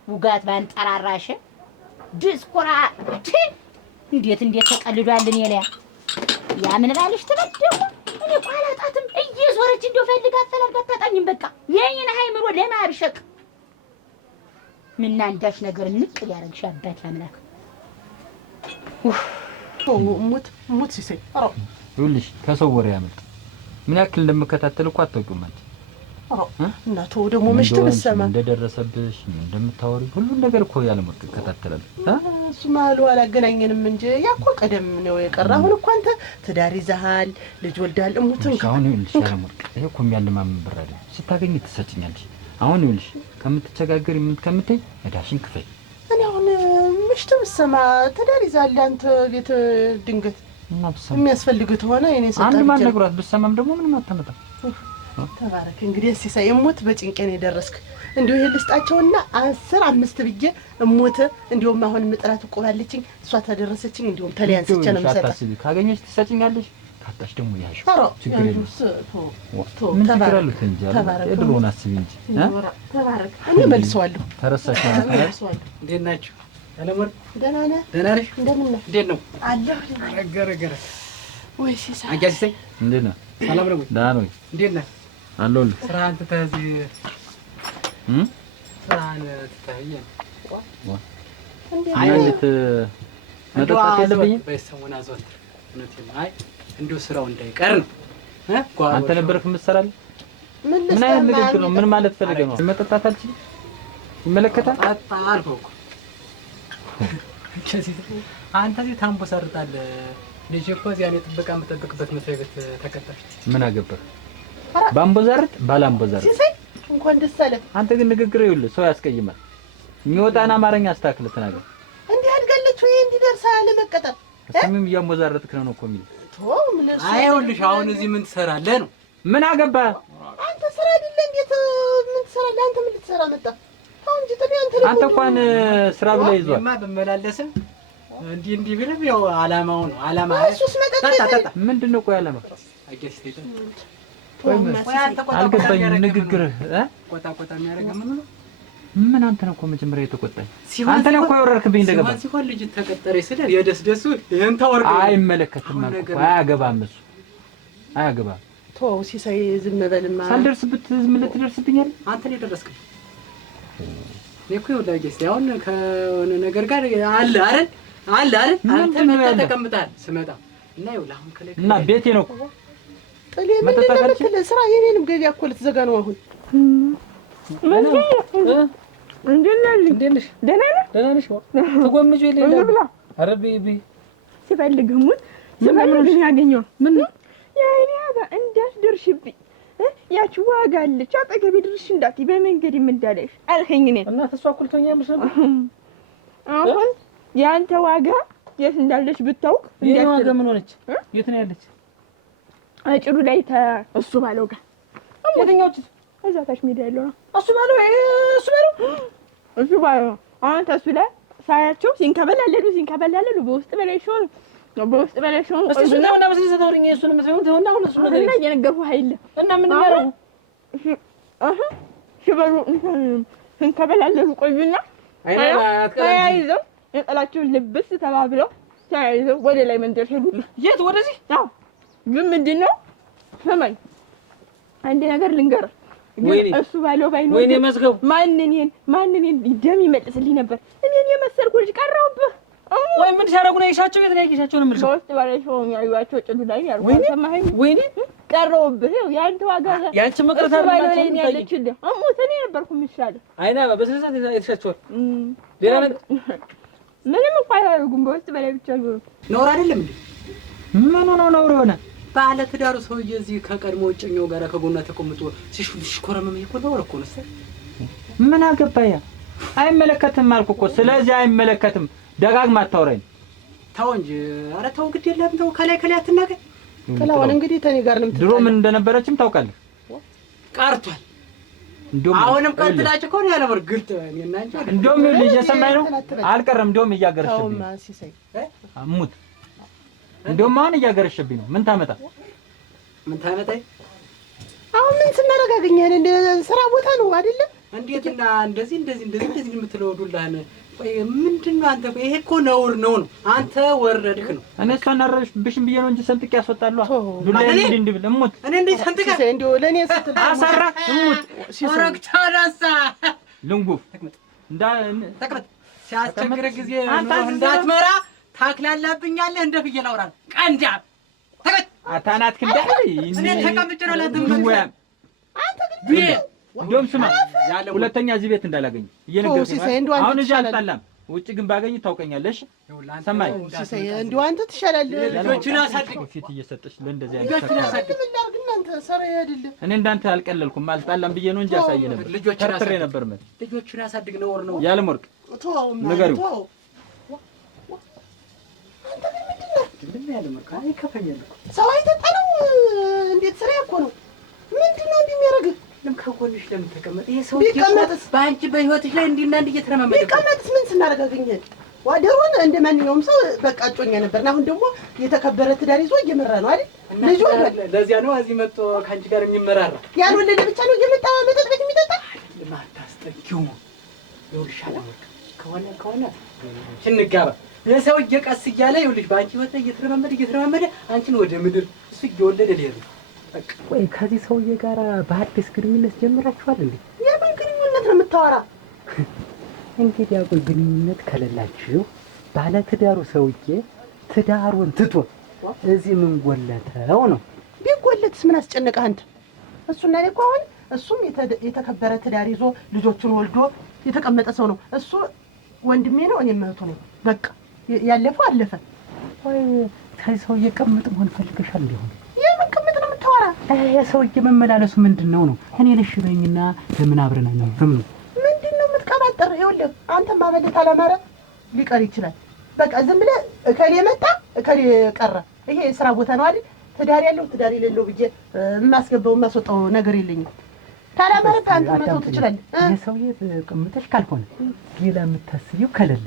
ውጋት ባንጠራራሽ ዲስኩራ እንዴት ተቀልዷል እኔ ላይ ያ ምን ባልሽ ተበደው እኔ ቋላጣትም እየዞረች እንደው ፈልጋ ፈላልጋ አታጣኝም በቃ የኔን ሃይምሮ ለማብሸቅ ምን አንዳች ነገር ንቅ ያረግሽ አባት አምላክ ሙት ሲሰይ አሮ ይኸውልሽ ከሰው ወሬ ያመጣ ምን ያክል እንደምከታተል እኮ አታውቂውም አንቺ እናቱ ደግሞ ምሽት በሰማ እንደደረሰብሽ እንደምታወሪ ሁሉ ነገር እኮ ያለ መከታተላል እሱ ማሉ አላገናኘንም እንጂ ያኮ ቀደም ነው የቀረ አሁን እኮ አንተ ትዳር ይዘሃል ልጅ ወልዳል እሙትን አሁን ይኸውልሽ ያለሙት ይሄ እኮ የሚያለማምን ብር አይደል ስታገኝ ትሰጭኛለሽ አሁን ይኸውልሽ ከምትቸጋገሪ ከምትከምተኝ እዳሽን ክፈይ እኔ አሁን ምሽት በሰማ ትዳር ይዘሃል አንተ ቤት ድንገት የሚያስፈልግህ ሆነ እኔ ሰጣ አንድ ማን ነግሯት ብሰማም ደግሞ ምንም አታመጣ ተባረክ እንግዲህ ሲሳይ እሙት በጭንቀን የደረስክ እንዲሁ ይሄ ልስጣቸውና 10-5 ብዬ እሙት እንዲሁም አሁን ምጥራት ቆባለችኝ እሷ ተደረሰችኝ እንዲሁም ተለያንስቼ ነው የምሰጣት ካገኘሽ ትሰጪኛለሽ ካጣሽ ደግሞ ያሽ ችግር የለም ምን ተባረክ የድሮውን አስቢ እንጂ ተባረክ እኔ መልሰዋለሁ ተረሳሽ ማለት ነው እንዴት ናችሁ አለመር ደህና ነህ ደህና ነሽ እንደምን ነህ እንዴት ነው አለሁ አገረገረ ወይ ሲሳይ አጋሲሰይ እንዴት ነህ ሰላም ነው ደህና ነኝ እንዴት ነህ አለሁልህ ስራህን ትተህ ስራህን ትተህ እንዴት መጠጣት የለብኝም በሰሞን አዘወትር እውነቴን አይ እንዲሁ ስራው እንዳይቀር ነው አንተ ነበርክ የምትሰራልኝ ምን አይነት ንግግር ነው ምን ማለት ፈልገህ ነው መጠጣት አልችልም ይመለከታል አልኩህ አንተ እዚህ ታንቦሰርጣለህ ልጅ እኮ እዚያ ነው ጥበቃ የምጠብቅበት መስሪያ ቤት ተቀጠርሽ ምን አገባህ ባምቦዛርጥ ባላምቦዛርጥ ሲሳይ እንኳን ደስ አለህ አንተ ግን ንግግር ይኸውልህ ሰው ያስቀይማል የሚወጣና አማርኛ አስተካክለህ ተናገር እንዴ አድጋለች ወይ እንዲደርሳ ለመቀጠር ስምም እያምቦዛረጥክ ነው እኮ የሚል ምን እርሱ አይውልሽ አሁን እዚህ ምን ትሰራለህ ነው ምን አገባህ አንተ ስራ አይደለ እንዴት ምን ትሰራለህ አንተ ምን ልትሰራ መጣ አሁን እንጂ ተቢያ አንተ እንኳን ስራ ብለህ ይዟል እማ በመላለስም እንዲህ ቢልም ያው አላማው ነው አላማ እሱስ መጠጥ ምንድነው ቆይ አላማ አገስ ተይቶ አልገባኝም ንግግርህ ቆጣ የሚያደርግ ምን አንተ ነው እኮ መጀመሪያ የተቆጣኝ አንተ ነው እኮ ያወረርክብኝ እንደገባ ሲሆን ልጅ ተቀጠረ ይስደር የደስደሱ ይሄን ታወርክ አይመለከትም አልኩ አያገባም እሱ አያገባም ተው ሲሳይ ዝም በልማ ሳልደርስበት ዝም ልትደርስብኝ አይደል አንተ ነው የደረስከኝ ለኩ ይወላል ጌስ ያው ከሆነ ነገር ጋር አለ አይደል አንተ መጣ ተቀምጣል ስመጣ እና ይውላ አሁን ከላይ እና ቤቴ ነው ጥሌ ምን ለምትል ስራ የኔንም ገቢያ እኮ ልትዘጋ ነው አሁን እንዴት ነሽ ደህና ነሽ ተጎምጆ ይለኛል ኧረ ቤቢ ሲፈልግሙት ሲፈልግ ያገኘው ምን ነው ያኔ አባ እንዳትደርሽብኝ ያቺ ዋጋ አለች አጠገቤ ድርሽ እንዳት በመንገድ እንዳለሽ አልኸኝ እኔ እና ተሷኩልቶኛ ምሽል አሁን ያንተ ዋጋ የት እንዳለሽ ብታውቅ የኔ ዋጋ ምን ሆነች የት ነው ያለች አጭሩ ላይ እሱ ባለው ጋር የትኛውስ እዛ ታች ሜዳ ያለው እሱ ባለው አንተ እሱ ላይ ሳያቸው ሲንከበላለሉ በውስጥ በላይሾን እስቲ ነው እና መስል ተወርኝ እሱን መስል ተውና አሁን እሱ ነገር እና የነገርኩህ አይደል እና ምን ያረው ሽበሩ ሲንከበላለሉ ቆዩና ተያይዘው የጠላቸውን ልብስ ተባብለው ተያይዘው ወደ ላይ መንደር ሄዱ የት ወደዚህ አዎ ግን ምንድነው ሰማይ አንድ ነገር ልንገርህ እሱ ባለው ባይኖር ወይኔ መስገቡ ማንን ደም ይመልስልኝ ነበር እኔን የመሰልኩ ልጅ ቀረውብህ ወይ ምን ሲያደርጉ ነው የሻቸው የት ነው የሻቸው ነው የምልሽ በውስጥ ባለሽው ያዩዋቸው ጥሉ ላይ ያርጉ ሰማኸኝ ወይኔ ቀረውብህ ያንተ ዋጋ ያንቺ መቅረት አለበት ነው ያለችልህ አሞት እኔ ነበርኩ የምሻለው አይና በስልሳት የተሻቸው ሌላ ነገር ምንም እኮ አያደርጉም በውስጥ በላይ ብቻ ኖር አይደለም እንዴ ምን ነው ሆነ ባለ ትዳሩ ሰውዬ እዚህ ከቀድሞ ወጭኛው ጋር ከጎና ተቆምጦ ሲሽኮረመም እኮ ነው እኮ ነው ምን አገባያ አይመለከትም አልኩ እኮ ስለዚህ አይመለከትም ደጋግማ አታውራኝ ተው እንጂ ኧረ ተው ግድ የለም ተው ከላይ አትናገር ጥላውን እንግዲህ ተኔ ጋር ነው ድሮ ምን እንደነበረችም ታውቃለህ ቀርቷል እንደውም አሁንም ቀጥላችሁ እኮ ነው ያለው ግልጥ እኔና አንቺ እንደውም ልጅ የሰማኝ ነው አልቀረም እንደውም እያገረሸብኝ ሲሳይ አሙት እንደውም አሁን እያገረሸብኝ ነው ምን ታመጣ አሁን ምን ስናረጋገኛለን እንደ ስራ ቦታ ነው አይደለ እንዴትና እንደዚህ የምትለው ዱላህን ቆይ ምንድነው አንተ ይሄ እኮ ነውር ነው አንተ ወረድክ ነው እኔ እሷን አረብሽብሽም ብዬ ነው እንጂ ሰንጥቄ ያስወጣለሁ ዱላዬ እንድብል እሙት እኔ እንዴ ሰንጥቄ እንደው ለኔ ስትል አሳራ እሙት ወረግታራሳ ልንጉፍ ተቀመጥ። ሲያስቸግር ጊዜ እንዳትመራ ታክላላብኛለህ። እንደ ፍየል አውራ ቀንዳ ተቀመጥ። አታናት ክንዳ እኔ ተቀምጬ ነው ለተምወያ አንተ ግን እንደውም ስማ ሁለተኛ እዚህ ቤት እንዳላገኝ እየነገርኩህ አሁን እዚህ አልጣላም። ውጭ ግን ባገኝ ታውቀኛለሽ። ሰማይ ሲሳይ እንደው አንተ ትሻላለህ። ልጆችን አሳድግ ፊት እየሰጠሽ ለእንደዚህ አይነት ልጆችን አሳድግ። ምን ላድርግ እናንተ ሰራ አይደለም። እኔ እንዳንተ አልቀለልኩም አልጣላም ብዬ ነው እንጂ አሳየ ነበር። ልጆችን ተርትሬ ነበር ማለት ልጆችን አሳድግ ነው ወር ነው ያለም ወርቅ ንገሪው። ምን ያለ መካ አይከፈኛል ሰው አይተጣለው እንዴት ስራ እኮ ነው። ምንድነው እንደሚያደርግ ከጎንሽ ለምን ተቀመጥ? ይሄ ሰው ቢቀመጥስ በአንቺ በህይወትሽ ላይ እንዲና እንዲ እየተረማመደ ቢቀመጥስ ምን ስናረጋገኘን? ዋደሩን እንደ ማንኛውም ሰው በቃ እጮኛ ነበርና አሁን ደግሞ የተከበረ ትዳር ይዞ እየመራ ነው አይደል? ልጅ ለዚያ ነው እዚህ መጥቶ ካንቺ ጋር የሚመራራ። ያልወለደ ብቻ ነው እየመጣ መጠጥ ቤት የሚጠጣ። ለማታስጠጊው ይኸውልሻል ከሆነ እንጋባ። የሰው እየቀስ እያለ ይኸውልሽ በአንቺ ህይወት ላይ እየተረማመደ አንቺን ወደ ምድር እሱ እየወለደ ሊሄድ ነው። ወይ ከዚህ ሰውዬ ጋር በአዲስ ግንኙነት ጀምራችኋል እንዴ? የምን ግንኙነት ነው የምታወራ? እንግዲህ ያቆይ ግንኙነት ከሌላችሁ ባለ ትዳሩ ሰውዬ ትዳሩን ትቶ እዚህ ምን ጎለተው ነው? ቢጎለትስ ምን አስጨነቀህ አንተ? እሱና እኔ እኮ አሁን እሱም የተከበረ ትዳር ይዞ ልጆቹን ወልዶ የተቀመጠ ሰው ነው። እሱ ወንድሜ ነው፣ እኔም እህቱ ነኝ። በቃ ያለፈው አለፈ። ወይ ከዚህ ሰውዬ ቅምጥ መሆን ፈልገሻል እንዴ? የምን ቅምጥ ነው የምታወራ? የሰውዬ መመላለሱ ምንድነው ነው? እኔ ልሽበኝና ለምን አብረን አንኖርም ነው? ምንድነው የምትቀባጠር? ይኸውልህ አንተም ማበለት አላማረ ሊቀር ይችላል። በቃ ዝም ብለህ እከሌ መጣ እከሌ ቀረ። ይሄ የስራ ቦታ ነው አይደል? ትዳር ያለው ትዳር የሌለው ብዬ የማስገባው የማስወጣው ነገር የለኝም። ካላማረ አንተ መተው ትችላለህ። የሰውዬ ቅምጥሽ ካልሆነ ሌላ የምታስቢው ከሌለ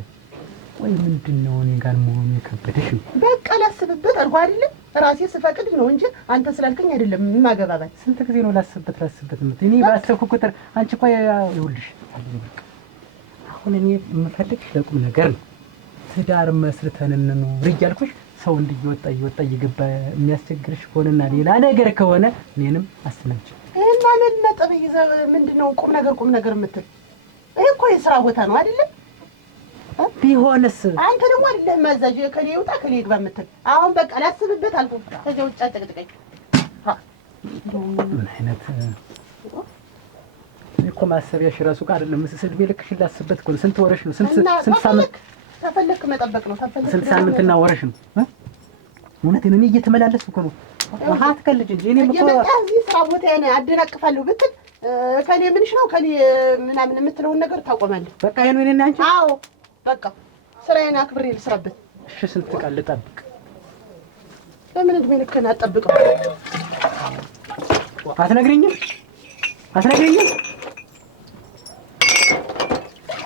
ወይ ምንድነው እኔ ጋር መሆኑ የከበደሽ? በቃ ላስብበት አልኩ አይደለም። ራሴ ስፈቅድ ነው እንጂ አንተ ስላልከኝ አይደለም የማገባባት። ስንት ጊዜ ነው ላስብበት የምት እኔ ባሰብኩ ቁጥር አንቺ እኮ ይኸውልሽ አሁን እኔ የምፈልግሽ ለቁም ነገር ነው። ትዳር መስርተን እንኑር እያልኩሽ ሰው እየወጣ እየገባ የሚያስቸግርሽ ከሆነና ሌላ ነገር ከሆነ እኔንም አስነጭ። ይሄን ማለት ነጥብ ይዘህ ምንድነው ቁም ነገር የምትል? ይሄ እኮ የሥራ ቦታ ነው አይደለም? ቢሆንስ አንተ ደግሞ አይደለም ማዛጅ ከኔ ይውጣ ከኔ ይግባ የምትል? አሁን በቃ ላስብበት አልኩ። ከዚህ ውጭ አጨቅጭቀኝ። ምን አይነት እኮ ማሰቢያሽ ራሱ ጋር አይደለም። እድሜ ልክሽን ላስብበት እኮ ነው። ስንት ወረሽ ነው? ስንት ሳምንት ተፈለክ መጠበቅ ነው። ተፈለክ ስንት ሳምንትና ወረሽ ነው? እውነቴን እኔ እየተመላለስኩ እኮ ነው። አትቀልጅ እንጂ እኔ እኮ እዚህ ስራ ቦታ ያኔ አደናቅፋለሁ ብትል ከኔ ምንሽ ነው ከኔ ምናምን የምትለውን ነገር ታቆማለህ። በቃ ይሄን ወይኔና አንቺ አዎ በቃ ስራዬን አክብሬ ልስራበት። እሺ ስንት ቃል ልጠብቅ? ለምን እድሜ ልክህን አትጠብቅም? አትነግሪኝም?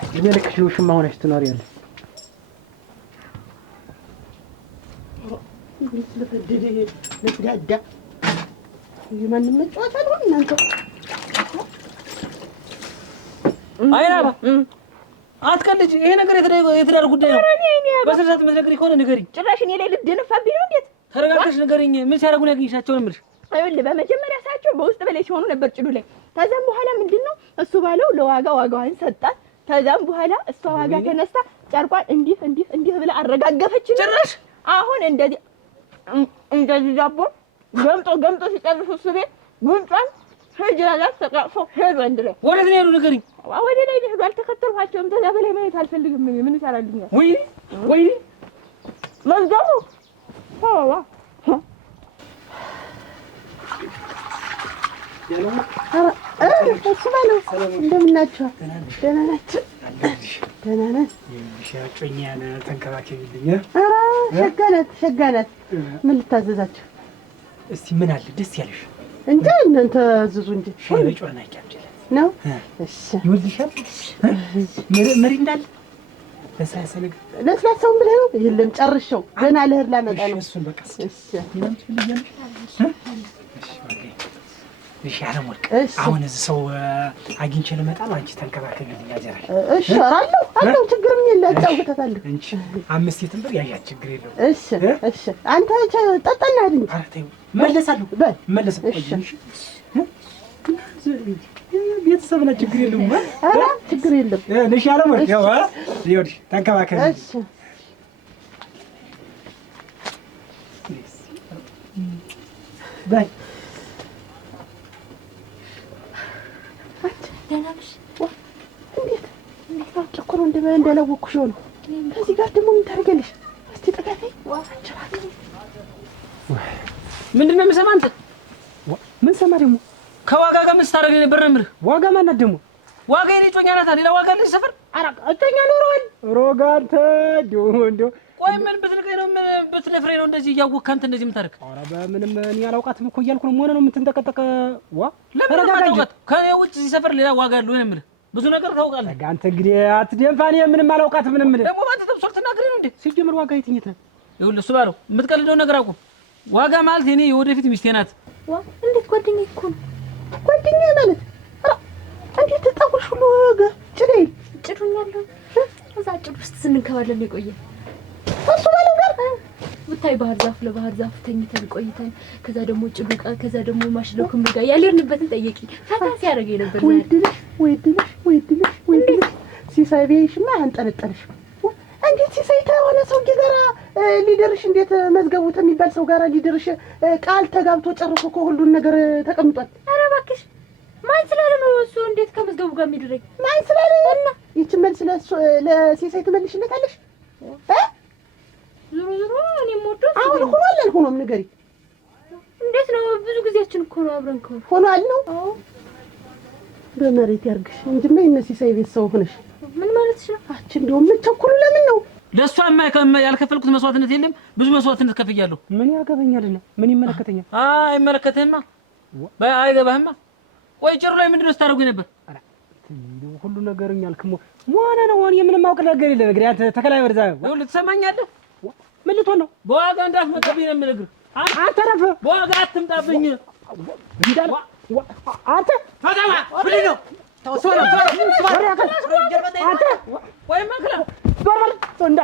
እድሜ ልክሽን ውሽማ ሆነሽ ትኖሪያለሽ። ለፍዳዳ የማንም መጫወቻ ነው እናንተ። አይራባ አትቀልጅ። ይሄ ነገር የትዳር ጉዳይ ነው። በስነ ስርዓት የምትነግሪኝ ከሆነ ንገሪኝ። ጭራሽ እኔ ላይ ልትደነፋብኝ ነው? እንዴት ተረጋግተሽ ንገሪኝ። ምን ሲያደርጉ ነው ያገኘሻቸው? እምልሽ ይኸውልህ በመጀመሪያ ሳቸው በውስጥ በላይ ሲሆኑ ነበር ጭዱ ላይ። ከዛም በኋላ ምንድነው እሱ ባለው ዋጋዋን ሰጣት። ከዛም በኋላ እሷ ዋጋ ተነስታ ጨርቋን እንዲህ ብላ አረጋገፈች። ጭራሽ አሁን እንደዚህ ዳቦ ገምጦ ሲጨርሱ እሱ ቤት ጉንጯን ሄጅላላት ተቃቅፎ ሄዱ። አንድ ላይ ወዴት ነው የሄዱ? ንገሪኝ። ወደ ላይ ሄዱ። አልተከተልኋቸውም። ከዛ በላይ ማየት አልፈልግም። ምን ይሰራልኛል? ወይ መዝጋቡ እሱ ባለው እንደምን ናቸው? ደህና ናቸው? ደህና ነን። ሻጮኛን ተንከባከቢልኝ። ሸጋ ናት። ምን ልታዘዛቸው? እስቲ ምን አለ ደስ ያለሽ? እንጃ እናንተ አዝዙ እንጂ ሻይ በጨዋና ይቀምጭልኝ ነው። እሺ ይወልሻል። መሪ እንዳለ ለስላሳውን ብለህ ነው? የለም ጨርሼው ገና ለእህል ላመጣ ነው። እሱን በቃ እሺ እሺ አለም ወርቅ አሁን እዚህ ሰው አግኝቼ ልመጣ ነው። አንቺ ተንከባከቢልኝ አጀራሽ። እሺ አለው ችግርም የለ አጫውተታለሁ። እንቺ 5 ትንብር ያያት ችግር የለው። እሺ አንተ ጠጣና አይደል? ኧረ ተይው መለሳለሁ። በል መለስ። እሺ ቤተሰብ ነው ችግር የለም። ኧረ ችግር የለም። ልሽ ያለ ወር ያው ይኸውልሽ ተንከባከቢ። እሺ ባይ እንዴት እኮ ነው እንዳላወቅኩሽ ነው። ከዚህ ጋር ደግሞ ምን ታደርጊያለሽ? እስቲ ጠጋቴ ምንድን ነው የምሰማህ አንተ? ምን ሰማ ደግሞ? ከዋጋ ጋር ምን ስታደርግ ነበር ነው የምልህ? ዋጋ ማናት ደግሞ? ዋጋ የኔ ጮኛ ናት። ሌላ ዋጋ ልጅ ሰፈር እጮኛ ኖረዋል። ሮጋንተ እንደው ቆይ ምን ብትልቀኝ ነው ምን ብትለፍረኝ ነው እንደዚህ እያወቅህ አንተ እንደዚህ የምታደርግ? ኧረ በምንም እኔ አላውቃትም እኮ እያልኩ ነው። ሆነ ነው የምትንጠቀጠቀ ዋ ለምን አታውቃት? ከኔ ውጭ እዚህ ሰፈር ሌላ ዋጋ ያለው ነው የምልህ። ብዙ ነገር ታውቃለህ። አንተ እንግዲህ አትደንፋ። እኔ ምንም አላውቃትም። ምንም ደግሞ ባንተ ተብሶል ትናገረኝ ነው እንዴ? ሲጀምር ዋጋ የትኝት ነው? ይኸውልህ እሱ ባለው የምትቀልደው ነገር አቁም። ዋጋ ማለት የኔ የወደፊት ሚስቴ ናት። ዋ እንዴት ጓደኛዬ እኮ ነው። ጓደኛዬ ማለት እንዴት ተጣውሽ ሁሉ ጭዱኛለሁ። እዛ ጭዱ ውስጥ ስንከባለን የቆየ እሱ ባለው ጋር ብታይ ባህር ዛፍ ለባህር ዛፍ ተኝተን ቆይተን ከዛ ደግሞ ጭዱ ከዛ ደግሞ ማሽለኩም ጋር ያለንበትን ጠየቂ ፈታ ሲያደርገኝ ነበር። ወይድልሽ ሲሳይቤሽማ አንጠለጠለሽ። እንዴት ሲሳይ ከሆነ ሰውዬ ጋር ሊደርሽ እንዴት መዝገቡት የሚባል ሰው ጋር ሊደርሽ ቃል ተጋብቶ ጨርሶ እኮ ሁሉን ነገር ተቀምጧል። ኧረ እባክሽ ማን ስላለ ነው እሱ እንዴት ከመዝገቡ ጋር የሚድረኝ? ማን ስላለ እና ይቺን መልስ ለሲሳይ ትመልሽለታለሽ? ዙሩ እኔም ወዶ አሁን ሆኗል አልሆነም ንገሪ። እንዴት ነው? ብዙ ጊዜያችን እኮ ነው አብረን ከሆነ ሆኗል ነው። አዎ በመሬት ያርግሽ እንጂማ የእነ ሲሳይ ቤት ሰው ሆነሽ ምን ማለትሽ ነው? አንቺ እንደውም የምትቸኩሉ ለምን ነው? ለእሷ ያልከፈልኩት መስዋዕትነት የለም። ብዙ መስዋዕትነት ከፍያለሁ። ምን ያገበኛልና? ምን ይመለከተኛል? አይመለከትህማ፣ አይገባህማ። ቆይ ጭሩ ላይ ምንድን ነው ስታደርጉኝ ነበር? ሁሉ ነገርኛ አልክሞ ሞነ ነው ሆነ የምንም አውቅ ነገር የለ። ነገር አንተ ተከላይ ወደዛ ይኸውልህ ትሰማኛለህ? ምን ልትሆን ነው? በዋጋ እንዳትመጣብኝ ነው የምነግርህ። አንተ ረፍ በዋጋ አትምጣብኝ እንዳለ አንተ ፈታማ ብለህ ነው ተወሰነ አንተ ወይ ማክላ ዶርማል እንዳ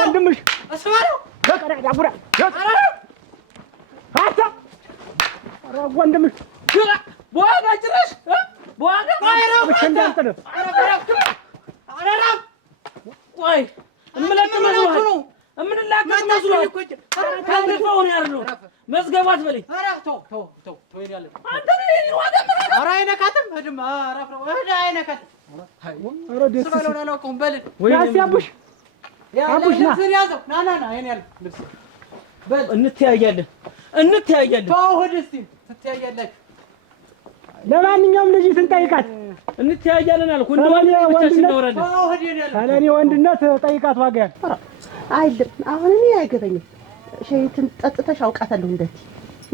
ወንድምሽ ወንድምሽ በዋጋ ጭራሽ በዋጋ ቆይ እምለቅ መስሎሃል? እምንላቀቅ መስሎሃል? ታንገፋው ነው ያለው መዝገቡ አትበለኝ። አንተ ነህ ዋጋ ማለት ኧረ አይነካትም። ህድም አራፍሮ ወደ አይነካትም። ኧረ ደስ ስለሆነ አላውቀውም። በል ያሲያቡሽ አቡሽ ና ያዘው ና አይኔ ያለ ልብስ በል እንተያያለን። ተው እስቲ ትተያያላችሁ። ለማንኛውም ልጅ ስንጠይቃት እንተያያለን አልኩ። እንደውም ብቻችን እናወራለን። ተው ሄደን ያለ ካለኔ ወንድነት ጠይቃት ዋጋ ያለ አይደለም። አሁን እኔ አይገበኝም። ሸይትን ጠጥተሽ አውቃታለሁ እንደዚህ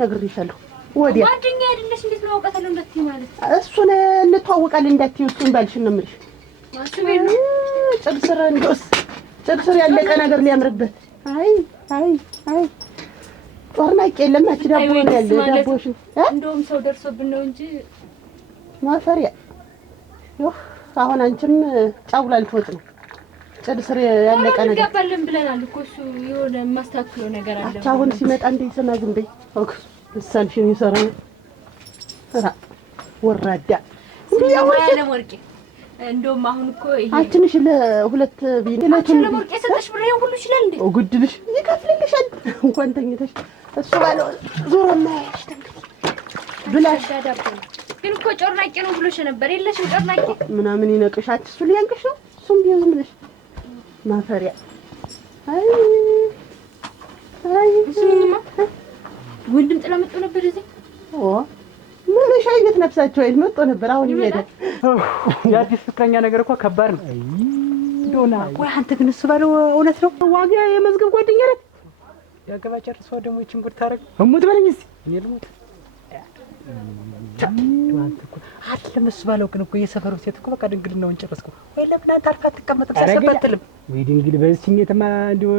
ነግሬሻለሁ። ወዲያ ጓደኛዬ አይደለሽ? እንዴት ነው አውቃታለሁ እንደዚህ ማለት? እሱን እንተዋወቃለን እንዳትዪ እሱን ባልሽን ነው የምልሽ። ማስቤ ነው ጭብስር እንደውስ ጭብስር ያለቀ ነገር ሊያምርበት። አይ ጦርናቄ የለም። አቺ ዳቦ ነው ያለ ዳቦሽን እንደውም ሰው ደርሶብን ነው እንጂ ማፈሪያ። አሁን አንቺም ጫውላ ልትወጥ ነው። ጭብስር ያለቀ ነገር ገባልን ብለናል እኮ እሱ የሆነ ማስተካከለው ነገር አለ። አቻ አሁን ሲመጣ እንደይሰማ ዝም በይ። ኦኬ ምሳልሽን ይሰራል። ወራዳ ያለ ወርቄ እንደውም አሁን እኮ ይሄ አንቺንሽ ለሁለት ቢነቱን ለወርቄ ሰጠሽ ብር ይሄን ሁሉ ይችላል እንዴ? ጉድልሽ ይከፍልልሻል። እንኳን ተኝተሽ እሱ ባለው ዞሮና ያሽ ብላሽ ዳዳብ ግን እኮ ጮርናቄ ነው ብሎሽ ነበር። የለሽም ጮርናቄ ምናምን ይነቅሻት እሱ ሊያንቅሽ ነው። እሱም ቢሆን ብለሽ ማፈሪያ። እሱማ ወንድም ጥላ መጥቶ ነበር እዚህ ምን ሻይነት ነፍሳቸው አይደል መጥቶ ነበር። አሁን ይሄዳል። የአዲስ ፍቅረኛ ነገር እኮ ከባድ ነው። እንደውና ወይ አንተ ግን እሱ ባለው እውነት ነው። ዋጋ የመዝገብ ጓደኛ ነህ። ያገባ ጨርሶ ደግሞ ይችን ጉድ ታረግ እሙት በለኝ እስኪ እኔ ልሙት። አንተ እኮ አይደለም እሱ ባለው ግን እኮ የሰፈሩ ሴት እኮ በቃ ድንግልናውን ጨረስኩ። ወይ ለምን አንተ አርፋ አትቀመጥም? ሳሰበጥልም ወይ ድንግል በዚህኛተማ እንደው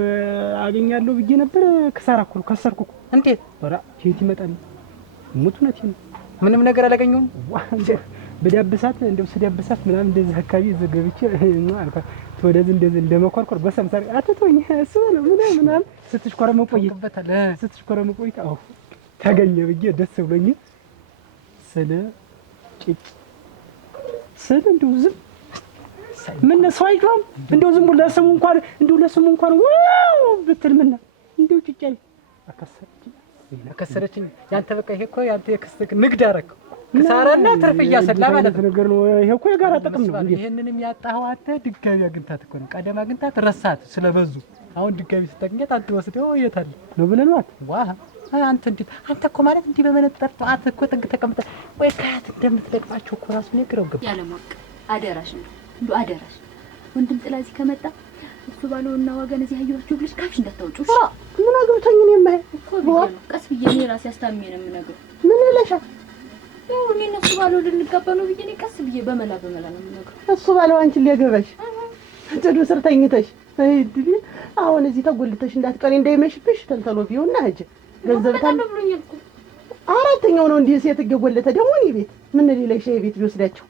አገኛለሁ ብዬ ነበር። ክሳራ እኮ ከሰርኩ እኮ። እንዴት ወራ ሴት ይመጣል? እሙት እውነቴን ነው። ምንም ነገር አላገኘሁም። በዳብሳት እንደው ስዳብሳት ምናምን እንደዚህ አካባቢ ዘገብቼ ነው አልኳት። ወደዚህ እንደዚህ እንደመኮርኮር በሰምሳሪ አትቶኝ እሱ ነው ምናምን ስትሽኮረመ ቆይታ አዎ ታገኘ ብዬ ደስ ብሎኝ ስለ ጭጭ ስለ እንደው ዝም ምን ሰው አይቷል እንደው ዝም ብሎ ለስሙ እንኳን ዋው ብትል ምን እንደው ጭጭ አከሰረችኝ ያንተ በቃ ይሄ እኮ ያንተ የክስክ ንግድ አደረከው ክሳራና ትርፍ እያሰላ ማለት ነገር ነው። ይሄ እኮ የጋራ ጥቅም ነው። ይሄንንም ያጣኸው አንተ ድጋሚ አግኝታት እኮ ነው። ቀደም አግኝታት ረሳት ስለበዙ አሁን ድጋሚ ስታገኛት አትወስደው የታለ ነው ብለናት። ዋህ አንተ እንዴት አንተ እኮ ማለት እንዲህ በመነጠር ጠዋት እኮ ጥግ ተቀምጠ ወይ ካት እንደምትለቅማቸው እኮ ራሱ ነው ግረው ገባ ያለማቅ አደራሽ ነው እንደው አደራሽ ወንድም ጥላዚ ከመጣ እሱ ባለውና ወገን እዚህ ያዩዋችሁ ብለሽ ካፍሽ እንዳታውጩ ምን አግብቶኝ ነው የማይ ቀስ ብዬ እኔ ራሴ አስታምሜ ነው የምነግረው። ምን ይለሻል? እኔ እነሱ ባለው ልንጋባ ነው ብዬ ነው ቀስ ብዬ በመላ ነው የምነግረው። እሱ ባለው አንቺ ሊያገባሽ ጥዱ ስር ተኝተሽ አይድል አሁን እዚህ ተጎልተሽ እንዳትቀሪ እንዳይመሽብሽ ተንተሎ ቢውና ሂጅ ገንዘብ ታል አራተኛው ነው እንዲህ ሴት እየጎለተ ደግሞ እኔ ቤት ምን ሊለሽ ቤት ቢወስዳቸው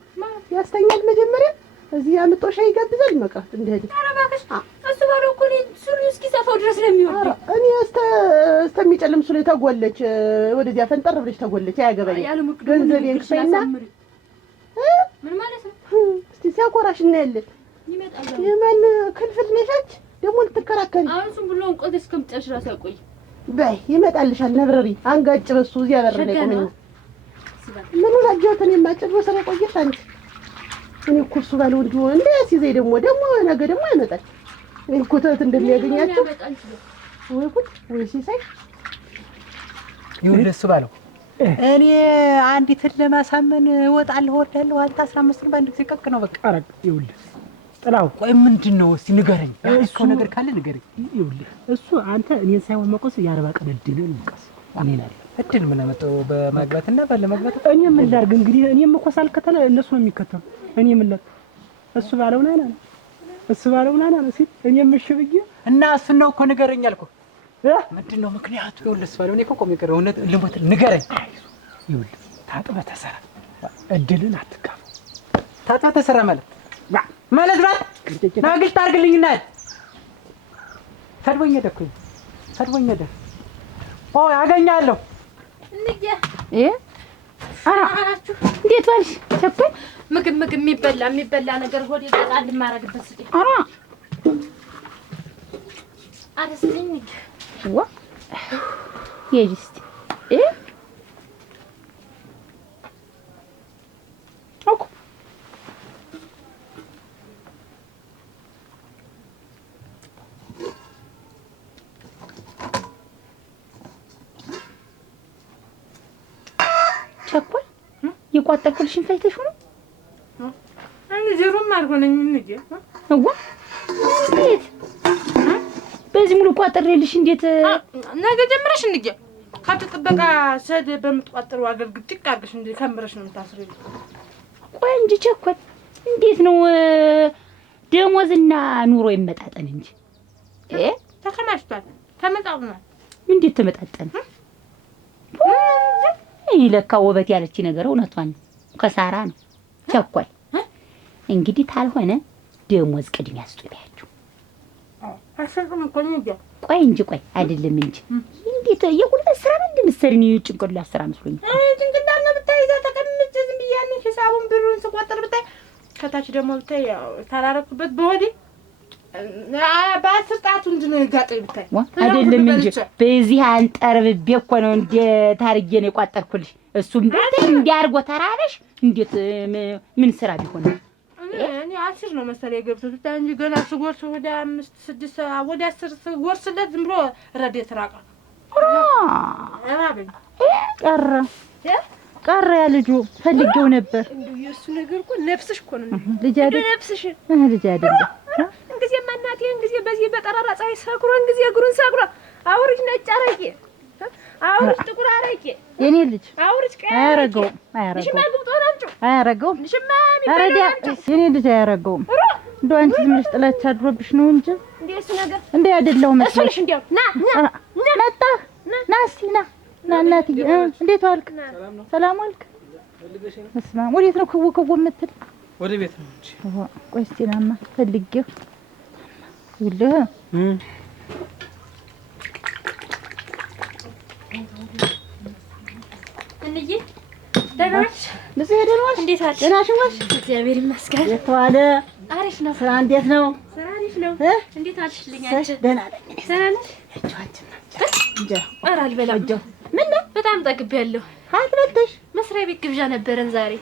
ያስተኛል መጀመሪያ እዚህ አምጦ ሻይ ይጋብዛል መቅራት እንደሄደ አረባከሽ እሱ ባለው እኮ እኔ ሱሪ እስኪ ሰፋው ድረስ ነው የሚወርድ እኔ እስከሚጨልም ሱሪ ተጎለች ወደዚያ ፈንጠር ብለሽ ተጎለች አያገባኝ ገንዘብ የንክሰይና ምን ማለት ነው እስቲ ሲያቆራሽ እናያለን ይመጣል የማን ክልፍት ነሻች ደግሞ ልትከራከሪ አሁን እሱም ብሎ እንቆት እስከምጨርሽ ራስ ያቆይ በይ ይመጣልሻል ነብረሪ አንጋጭ በሱ እዚያ በረደ ቆመኝ ምን ወላጆት እኔ ማጭሮ ሰራ ቆየሽ አንቺ እኔ ኩርሱ ባለው እንደ ሲዘይ ደግሞ ነገ ደግሞ አይመጣል እኔ ኮተት እንደሚያገኛቸው ወይ ጉድ ወይ ሲሳይ ይኸውልህ እሱ ባለው እኔ አንዲትን ለማሳመን እወጣለሁ ወርዳለሁ አንተ 15 ባንድ ጊዜ ቀቅ ነው በቃ አረግ ይኸውልህ ጥላው ቆይ ምንድነው እስቲ ንገረኝ እሱ ነገር ካለ ንገረኝ ይኸውልህ እሱ አንተ እኔን ሳይሆን መቆስ ያርባ ቀን እድልን እንቀስ አሜን አለ እድል ምን አመጣው በማግባትና ባለማግባት እኔ ምን ላድርግ እንግዲህ እኔም እኮ ሳልከተለ እነሱ ነው የሚከተሉ እኔ ምን ላድርግ እሱ ባለው ናና ሲል እኔም እሺ ብዬ እና እሱን ነው እኮ ንገረኝ አልኩህ ምንድነው ምክንያቱ ይኸውልህ እሱ ባለው እኔ እኮ ቆሜ ቀረው እውነት ልሞት ንገረኝ ይኸውልህ ታጥበህ ተሰራ እድልን አትጋባ ታጥበህ ተሰራ ማለት ናግል ታርግልኝና ሰድቦኝ ደኩኝ አገኛለሁ እንዴ አራችሁ እንዴት ዋልሽ ቸኩል ምግብ የሚበላ ነገር ሆዴ ተጣል ማረግበት ስጪ አረስልኝ ዋ የጂስቲ ኦኮ ቸኩል የቋጠርኩልሽን ፈይተሽ ነው አንድ ዜሮም አልሆነኝ እንዴ አዋ እንዴት በዚህ ሙሉ ቋጠርልሽ እንዴት ነገ ጀምረሽ እንዴ ከተጠበቃ ሰደ በመጥቋጠሩ አገልግል ጥቅ አድርገሽ እንዴ ከምረሽ ነው የምታስሪው ቆይ እንጂ ቸኩል እንዴት ነው ደሞዝና ኑሮ ይመጣጠን እንጂ ተከማችቷል ተመጣጣና እንዴት ተመጣጠን ይለካ ውበት ያለች ነገር እውነቷን ከሳራ ነው ቸኩል እንግዲህ ታልሆነ ደሞዝ ቅድሚያ ያስጥያችሁ አሰልኩኝ እኮ እንዴ ቆይ እንጂ ቆይ አይደለም እንጂ እንዴት የጉልበት ስራ ነው እንደምትሰሪኝ ጭንቅላት ስራ መስሎኝ ጭንቅላት ነው ብታይ እዛ ተቀምጬ ዝም ብያኔ ሂሳቡን ብሩን ስቆጥር ብታይ ከታች ደግሞ ብታይ ያው ታላረኩበት በወዲ በአስር ጣቱ እንድንጋጠኝ ብታይ አይደለም እንጂ በዚህ አንጠርብቤ እኮ ነው እንደ ታርጌ ነው የቋጠርኩልሽ እሱም ብታይ እንዲያርጎ ተራበሽ እንዴት ምን ስራ ቢሆን እኔ 10 ነው መሰለኝ የገብቶት እንጂ ገና ስጎርስ ወደ 5 6 ወደ 10 ስጎርስለት ዝም ብሎ ረዴት ራቀ አራበኝ ቀረ ያ ልጁ ፈልጌው ነበር እንደው የሱ ነገር እኮ ነፍስሽ እኮ ነው ልጅ አይደል ነፍስሽ ልጅ አይደል እንግዲህ ማናቴ እንግዲህ በዚህ በጠራራ ፀሐይ ሰክሮ እንግዲህ እግሩን ሰክሮ አውርጅ ነጭ አረቄ አውርጅ ጥቁር አረቄ የኔ ልጅ አውርጅ ቀይ አያረገውም አረዲያ የኔ ልጅ አያረገውም እንደው አንቺ ዝም ብለሽ ጥላቻ አድሮብሽ ነው እንጂ እንዴስ ነገር እንዴ አይደለው መስሎሽ እንደው ና መጣ ና እስቲ ና እናትዬ እንዴት ዋልክ ሰላም ዋልክ ፈልገሽ ነው? እስማ ወዴት ነው ክው ክው የምትል? ወደ ቤት ነው እንጂ። ቆይ እስኪ ናማ ፈልጌው ይልህ እንዬ ደህና ነሽ? ንጹህ ደህና ነሽ? እንዴት አለሽ? ደህና ነሽ? እግዚአብሔር ይመስገን። የተዋለ አሪፍ ነው። ስራ እንዴት ነው? ስራ አሪፍ ነው። እንዴት አልሽልኝ? አንቺ ደህና ነኝ። ደህና ነሽ? ኧረ አልበላም። ምን ነው? በጣም ጠግቤያለሁ። አልበልተሽ? መስሪያ ቤት ግብዣ ነበረን ዛሬ።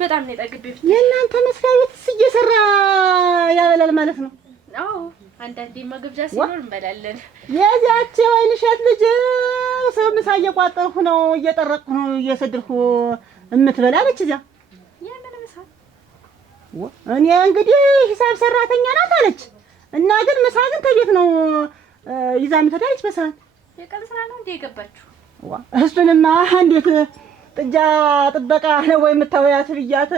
በጣም ነው የጠግቤው። የእናንተ መስሪያ ቤትስ እየሰራ ያበላል ማለት ነው? አዎ አንዳንዴማ ግብዣ ሲኖር እንበላለን። የዚያች ወይንሸት ልጅ ሰው ምሳ እየቋጠርኩ ነው እየጠረቅኩ ነው እየሰድርኩ የምትበላ አለች። እዚያ የምን ምሳ? እኔ እንግዲህ ሂሳብ ሰራተኛ ናት አለች እና ግን ምሳ ግን ከቤት ነው ይዛ የምትሄዳለች በሰዓት። የቀን ስራ ነው እንዴ የገባችሁ? እሱንማ እንዴት ጥጃ ጥበቃ ነው ወይ የምታወያት ብያት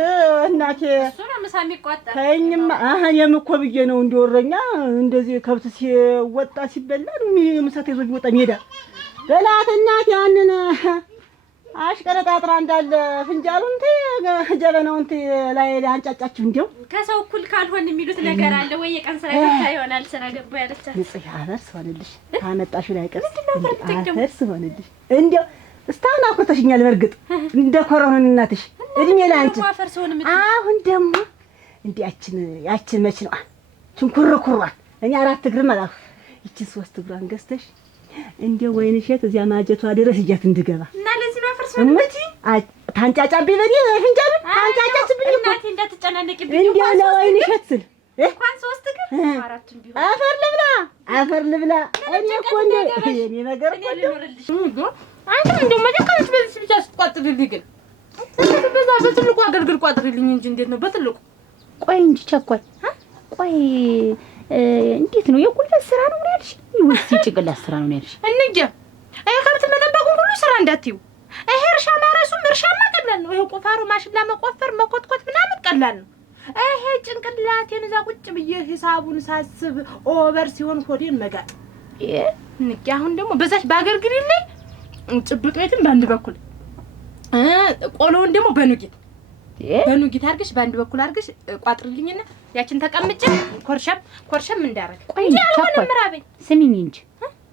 እናቴ። እሱ ነው ምሳ የሚቋጠር። ተይኝማ እኔም እኮ ብዬ ነው እንዲወረኛ እንደዚህ ከብት ሲወጣ ሲበላ ነው ምሳ ተይዞ ቢወጣ ሜዳ በላት እናቴ። ያንን አሽቀረጣጥራ እንዳለ ፍንጃሉን ጀበናውን ላይ አንጫጫችሁ። እንዲያው ከሰው እኩል ካልሆን የሚሉት ነገር አለ ወይ? የቀን ስራ ገባ ይሆናል ስራ ገባ ያለቻት ንጽህ አፈርስ ሆነልሽ ታመጣሽው ላይ ቀስ አፈርስ ሆነልሽ። እንዲያው እስታና አኩርተሽኛል። በርግጥ እንደ ኮረኑን እናትሽ እድሜ ላንቺ። አሁን ደግሞ ያችን መች ነው ሽንኩርኩሯን እኔ 4 እግርም አላልኩ ይችን 3 እግሯን ገዝተሽ እንዲያው ወይንሸት እዚያ ማጀቷ ድረስ እያት እንድገባ እና ለዚህ ነው አፈርሶ እሙቲ ታንጫጫብኝ በኔ ፍንጃል ታንጫጫችብኝ እኮ እናቴ እንዳትጨናነቂብኝ እንዲያው ለወይንሸት ስል እንኳን 3 እግር 4ም ቢሆን አፈር ልብላ እኔ እኮ እንደ የኔ ነገር እኮ ልኖርልሽ አንተ እንደው መጀመሪያ በዚህ ብቻ ስትቋጥሪልኝ ግን በዛ በትልቁ አገልግል ቋጥሪልኝ እንጂ እንዴት ነው በትልቁ? ቆይ እንጂ ቸኮል ቆይ እንዴት ነው የጉልበት ስራ ነው ያልሽ ወይስ የጭንቅላት ስራ ነው ያልሽ? እንዴ አይ ከብት መጠበቁን ሁሉ ስራ እንዳትዩ። ይሄ እርሻ ማረሱም እርሻማ ቀላል ነው። ይሄ ቁፋሮ ማሽላ መቆፈር መኮትኮት ምናምን ቀላል ነው። ይሄ ጭንቅላቴን እዛ ቁጭ ብዬ ሂሳቡን ሳስብ ኦቨር ሲሆን ሆዴን መጋጥ እንዴ። አሁን ደግሞ በዛች ባገርግሪል ላይ ጭብጥ ቤትን በአንድ በኩል ቆሎውን ደግሞ በኑጊት አድርገሽ በአንድ በኩል አድርገሽ ቋጥሪልኝና ያችን ተቀምጬ ኮርሸም እንዳረግ። ቆይ ቸኮል ስሚኝ እንጂ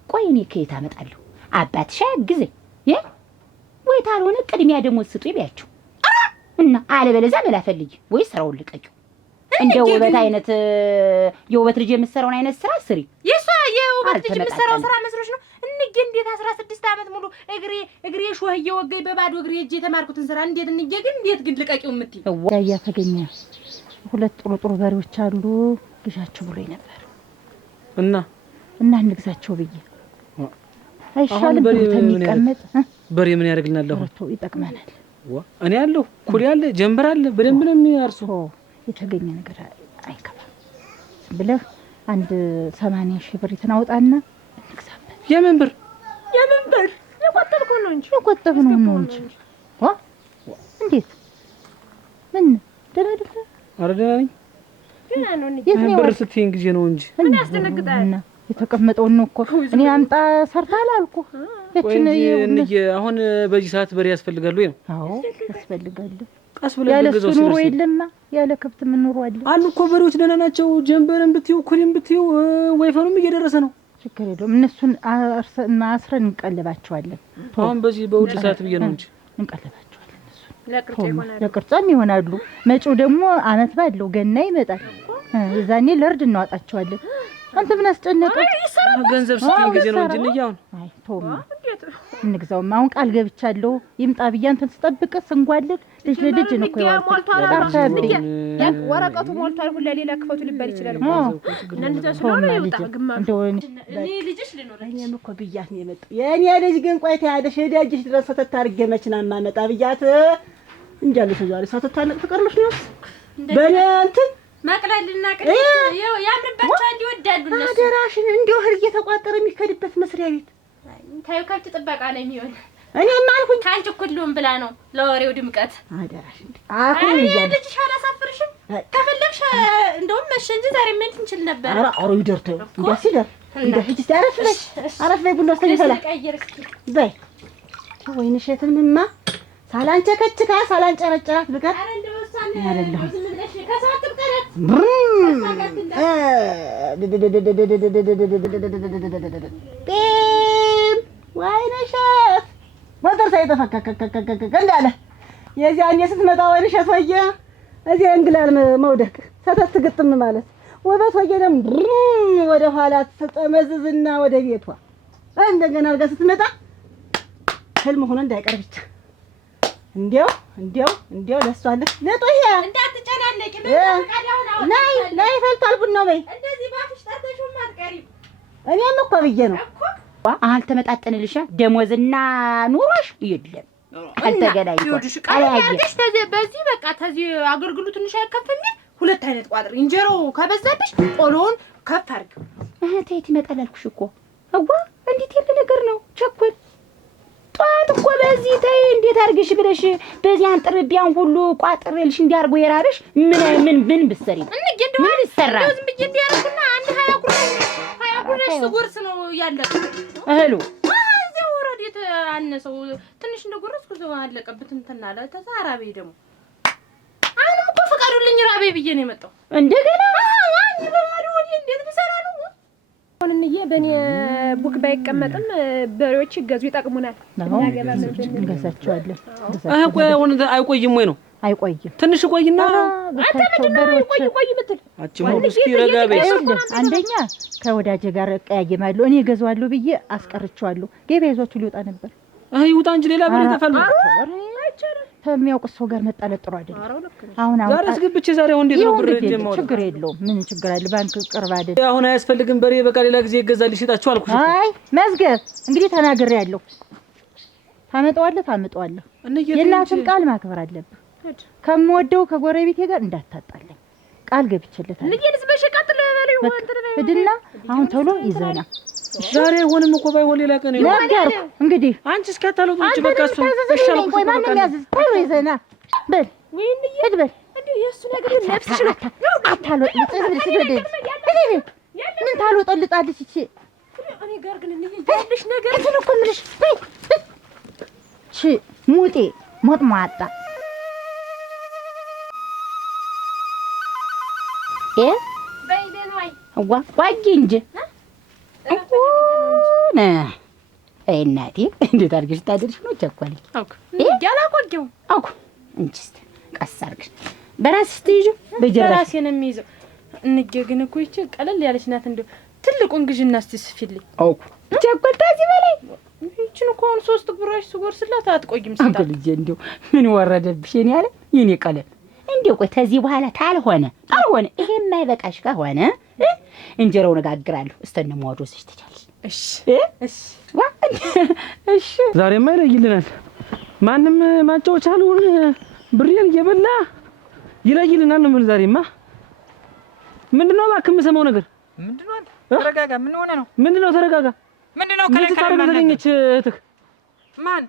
ቆይ እኔ ከየት አመጣለሁ? አባትሽ አያግዘኝ ወይ ታልሆነ ቅድሚያ ደግሞ ስጡ ይቢያችሁ እና አለበለዚያ ሌላ ፈልጊ ወይ ስራውን ልቀቂው። እንደ ውበት አይነት የውበት ልጅ የምትሰራውን አይነት ስራ ስሪ። የሷ የውበት ልጅ የምትሰራው ስራ መስሎሽ ነው? እንዴ እንዴት 16 አመት ሙሉ እግሬ ሾህ እየወገኝ በባዶ እግሬ እጄ የተማርኩትን ስራ እንዴት ግን ልቀቂው የምትይ? ያ ተገኘ 2 ጥሩ በሬዎች አሉ ግዣቸው ብሎኝ ነበር እና እንግዛቸው ብዬ አይሻልም? ተሚቀመጥ በሬ ምን ያደርግልናል? አሁን ይጠቅመናል። እኔ ያለሁ ኩል ያለ ጀንበር አለ በደንብ ነው የሚያርሱ። የተገኘ ነገር አይከፋም ብለህ አንድ 80 ሺህ ብር ይተናውጣና እንግዛበት። የምን ብር የቆጠብኩ ነው እንጂ እንዴት ምን ደረደፈ? ኧረ ደህና ነኝ። ደህና ነው። ብር ስትይኝ ጊዜ ነው እንጂ ምን ያስደነግጣል? የተቀመጠውን ነው እኮ እኔ አምጣ ሰርታል አልኩ። አሁን በዚህ ሰዓት በሬ ያስፈልጋል ወይ ነው? አዎ ያስፈልጋል። ቀስ ብለን ያለ እሱ ኑሮ የለማ ያለ ከብት ምን ኑሮ አለ? አሉ እኮ በሬዎች ደህና ናቸው። ጀንበርን ብትይው ኩሊም ብትይው ወይፈኑም እየደረሰ ነው። ችግር የለውም። እነሱን አስረን እንቀልባቸዋለን። አሁን በዚህ በውድ ሰዓት ብዬ ነው እንጂ እንቀልባቸዋለን። እነሱ ለቅርጫም ይሆናሉ። መጪው ደግሞ አመት ባለው ገና ይመጣል። የዛኔ ለርድ እናዋጣቸዋለን። አንተ ምን አስጨነቀ? ገንዘብ ስትይኝ ጊዜ ነው እንጂ እንያውን አይ ቶማ እንግዛውም አሁን ቃል ገብቻለሁ። ይምጣ ብዬ አንተን ስጠብቅ ስንጓለድ ልጅ ለልጅ ነው እኮ ወረቀቱ ሞልቷል። ሁላ ሌላ ክፈቱ ሊባል ይችላል እኮ ለልጅ ስለሆነ ይውጣ ግማሽ እኔ ልጅሽ ልኖር እኔም እኮ ብያት ነው የመጣው። የኔ ልጅ ግን ቆይታ ያለሽ ሄዳጅሽ ድረስ ተታርገ መችና ማመጣ ብያት እንጃለሽ ዛሬ ሳትታነቅ ፍቅርልሽ ነው በኔ እንትን ማቅለልና ቅድም ያምርባቸው እንዲወዳዱ እነሱ አደራሽን እንዲው ህር እየተቋጠረ የሚከድበት መስሪያ ቤት ታዩ ከብት ጥበቃ ነው የሚሆን። እኔም አልኩኝ ካንቺ ሁሉም ብላ ነው ለወሬው ድምቀት። አደራሽን አሁን ይያለ ልጅሽ አላሳፍርሽም። ከፈለግሽ እንደውም መሸ እንጂ ዛሬ ምን እንችል ነበር? ኧረ አሮ ይደርተው እንዲያሲደር እንደ ሂጂ አረፍ ላይ ቡና ስተይፈላ በይ ወይንሸትንማ ሳላንጨከችካ ሳላንጨረጨራት ብቀር አይደለሁም። ወይነሸት ሞተር ሳይጠፋ እንዳለ የዚያኔ ስትመጣ ወይነሸት ወየ እዚህ እንግላል መውደቅ ሰተት ግጥም ማለት ወበት ወየ ደግሞ ወደ ኋላ ተጠመዝዝና ወደ ቤቷ እንደገና አድርጋ ስትመጣ ህልም ሆኖ እንዳይቀር ብቻ እንዲያው ለሷለህ ለጦያ እንዳትጨናነቂ ላይ ፈልቷል ቡናው በይ እንደዚህ ባፍሽ ጠርተሽው ማትቀሪም እኔም እኮ ብዬ ነው አልተመጣጠንልሻ ደሞዝና ኑሮሽ የለም ይኸውልሽ ቃልያርገሽ በዚህ በቃ ተዚህ አገልግሎት ትንሽ አይከፍም ሁለት አይነት ቋጥር እንጀሮ ከበዛብሽ ቆሎውን ከፍ አድርጊው እህቴ ይመጣል አልኩሽ እኮ አዋ እንዴት ያለ ነገር ነው ቸኩል ጧት እኮ በዚህ ተይ እንዴት አድርገሽ ብለሽ በዚህ አንጥርቢያን ሁሉ ቋጥሬልሽ እንዲያርጎ የራበሽ ምን ብትሰሪ እንዴ እንደው ይሰራል ዝም ብዬ እንዲያርኩና አንድ 20 ጉራሽ ስጎርስ ነው ያለው እህሉ እዚህ ወረዴት አነሰው ትንሽ እንደጎረስኩ ዘው አለቀበት እንትና አለ ተዛራቤ ደግሞ አሁንም እኮ ፈቃዱልኝ ራቤ ብዬ ነው የመጣው እንደገና ዋኝ በማሪ ወዲ እንዴት ብሰራ ነው እንዬ በእኔ ቡክ ባይቀመጥም በሬዎች ይገዙ ይጠቅሙናል እንገዛቸዋለን ቆይ አሁን አይቆይም ወይ ነው አይቆይም ትንሽ ቆይና አንተ ምንድነው ቆይ ምትል አጭሙ እስኪ ረጋ በይ አንደኛ ከወዳጄ ጋር እቀያየማለሁ እኔ እገዛዋለሁ ብዬ አስቀርቻለሁ ገበያ ይዟችሁ ሊወጣ ነበር ይውጣ እንጂ ሌላ ብር ተፈልጎ ከሚያውቅ ሰው ጋር መጣለት ጥሩ አይደለም አሁን ዛሬ አስገብቼ ዛሬ አሁን እንዴት ነው ብር ጀመረ ችግር የለውም ምን ችግር አለ ባንክ ቅርብ አይደል አሁን አያስፈልግም በሬ በቃ ሌላ ጊዜ ይገዛል ይሽጣችሁ አልኩሽ አይ መዝገብ እንግዲህ ተናግሬያለሁ ታመጣዋለህ የእናትን ቃል ማክበር አለብህ ከምወደው ከጎረቤቴ ጋር እንዳታጣለኝ ቃል ገብቼለታለሁ ልጅንስ በሽቃጥለ በለው እድና አሁን ቶሎ ይዘና ዛሬ ሆነም እኮ ባይሆን ሌላ ቀን ነው እንግዲህ አንቺ እስከታለው እንጂ በቃ እሱ ተሻለ ቆይ ማንም ያዝ ቶሎ ይዘና በል ወይንዬ እድበል እንዴ የሱ ነገር ነፍስሽ ነው አታለው ምን ታልወጣልጣለች እቺ እኔ ጋር ግን እንዴ ያለሽ ነገር እንትን እኮ ምልሽ እሺ ሙጤ ሞጥሟጣ በይደናይ ዋጊ እንጂ እናቴ እንዴት አድርገሽ ታደርሽ ነው ቸኳለች ያላቆየው አውኩ እንጂስ ቀስ አድርገሽ በራስሽ ትይዥ በራሴ ነው የሚይዘው እንጀ ግን እኮ ይቺ ቀለል ያለች ናት እንደው ትልቁን ግዥና እስቲ ስፊልኝ አውኩ ቸኳል ታዚህ በላይ ይቺን እኮ አሁን 3 ጉራሽ ስጎርስላት አትቆይም ስታ አንተ ልጅ እንደው ምን ወረደብሽ እኔ ያለ የኔ ቀለል እንደው ቆይ ከዚህ በኋላ ታልሆነ ይሄ የማይበቃሽ ከሆነ እንጀራውን እጋግራለሁ እስተነሟዶስሽ ትቻለሽ እሺ ዛሬማ ይለይልናል ማንም ማጫወቻ አልሆነ ብሬን እየበላ ይለይልናል ነው ምን ዛሬማ ምንድነው እባክህ የምሰማው ነገር ምንድነው አንተ ተረጋጋ ምን ሆነ ነው ምንድነው ተረጋጋ ምንድነው ከለከለ ተገኘች እህትህ ማን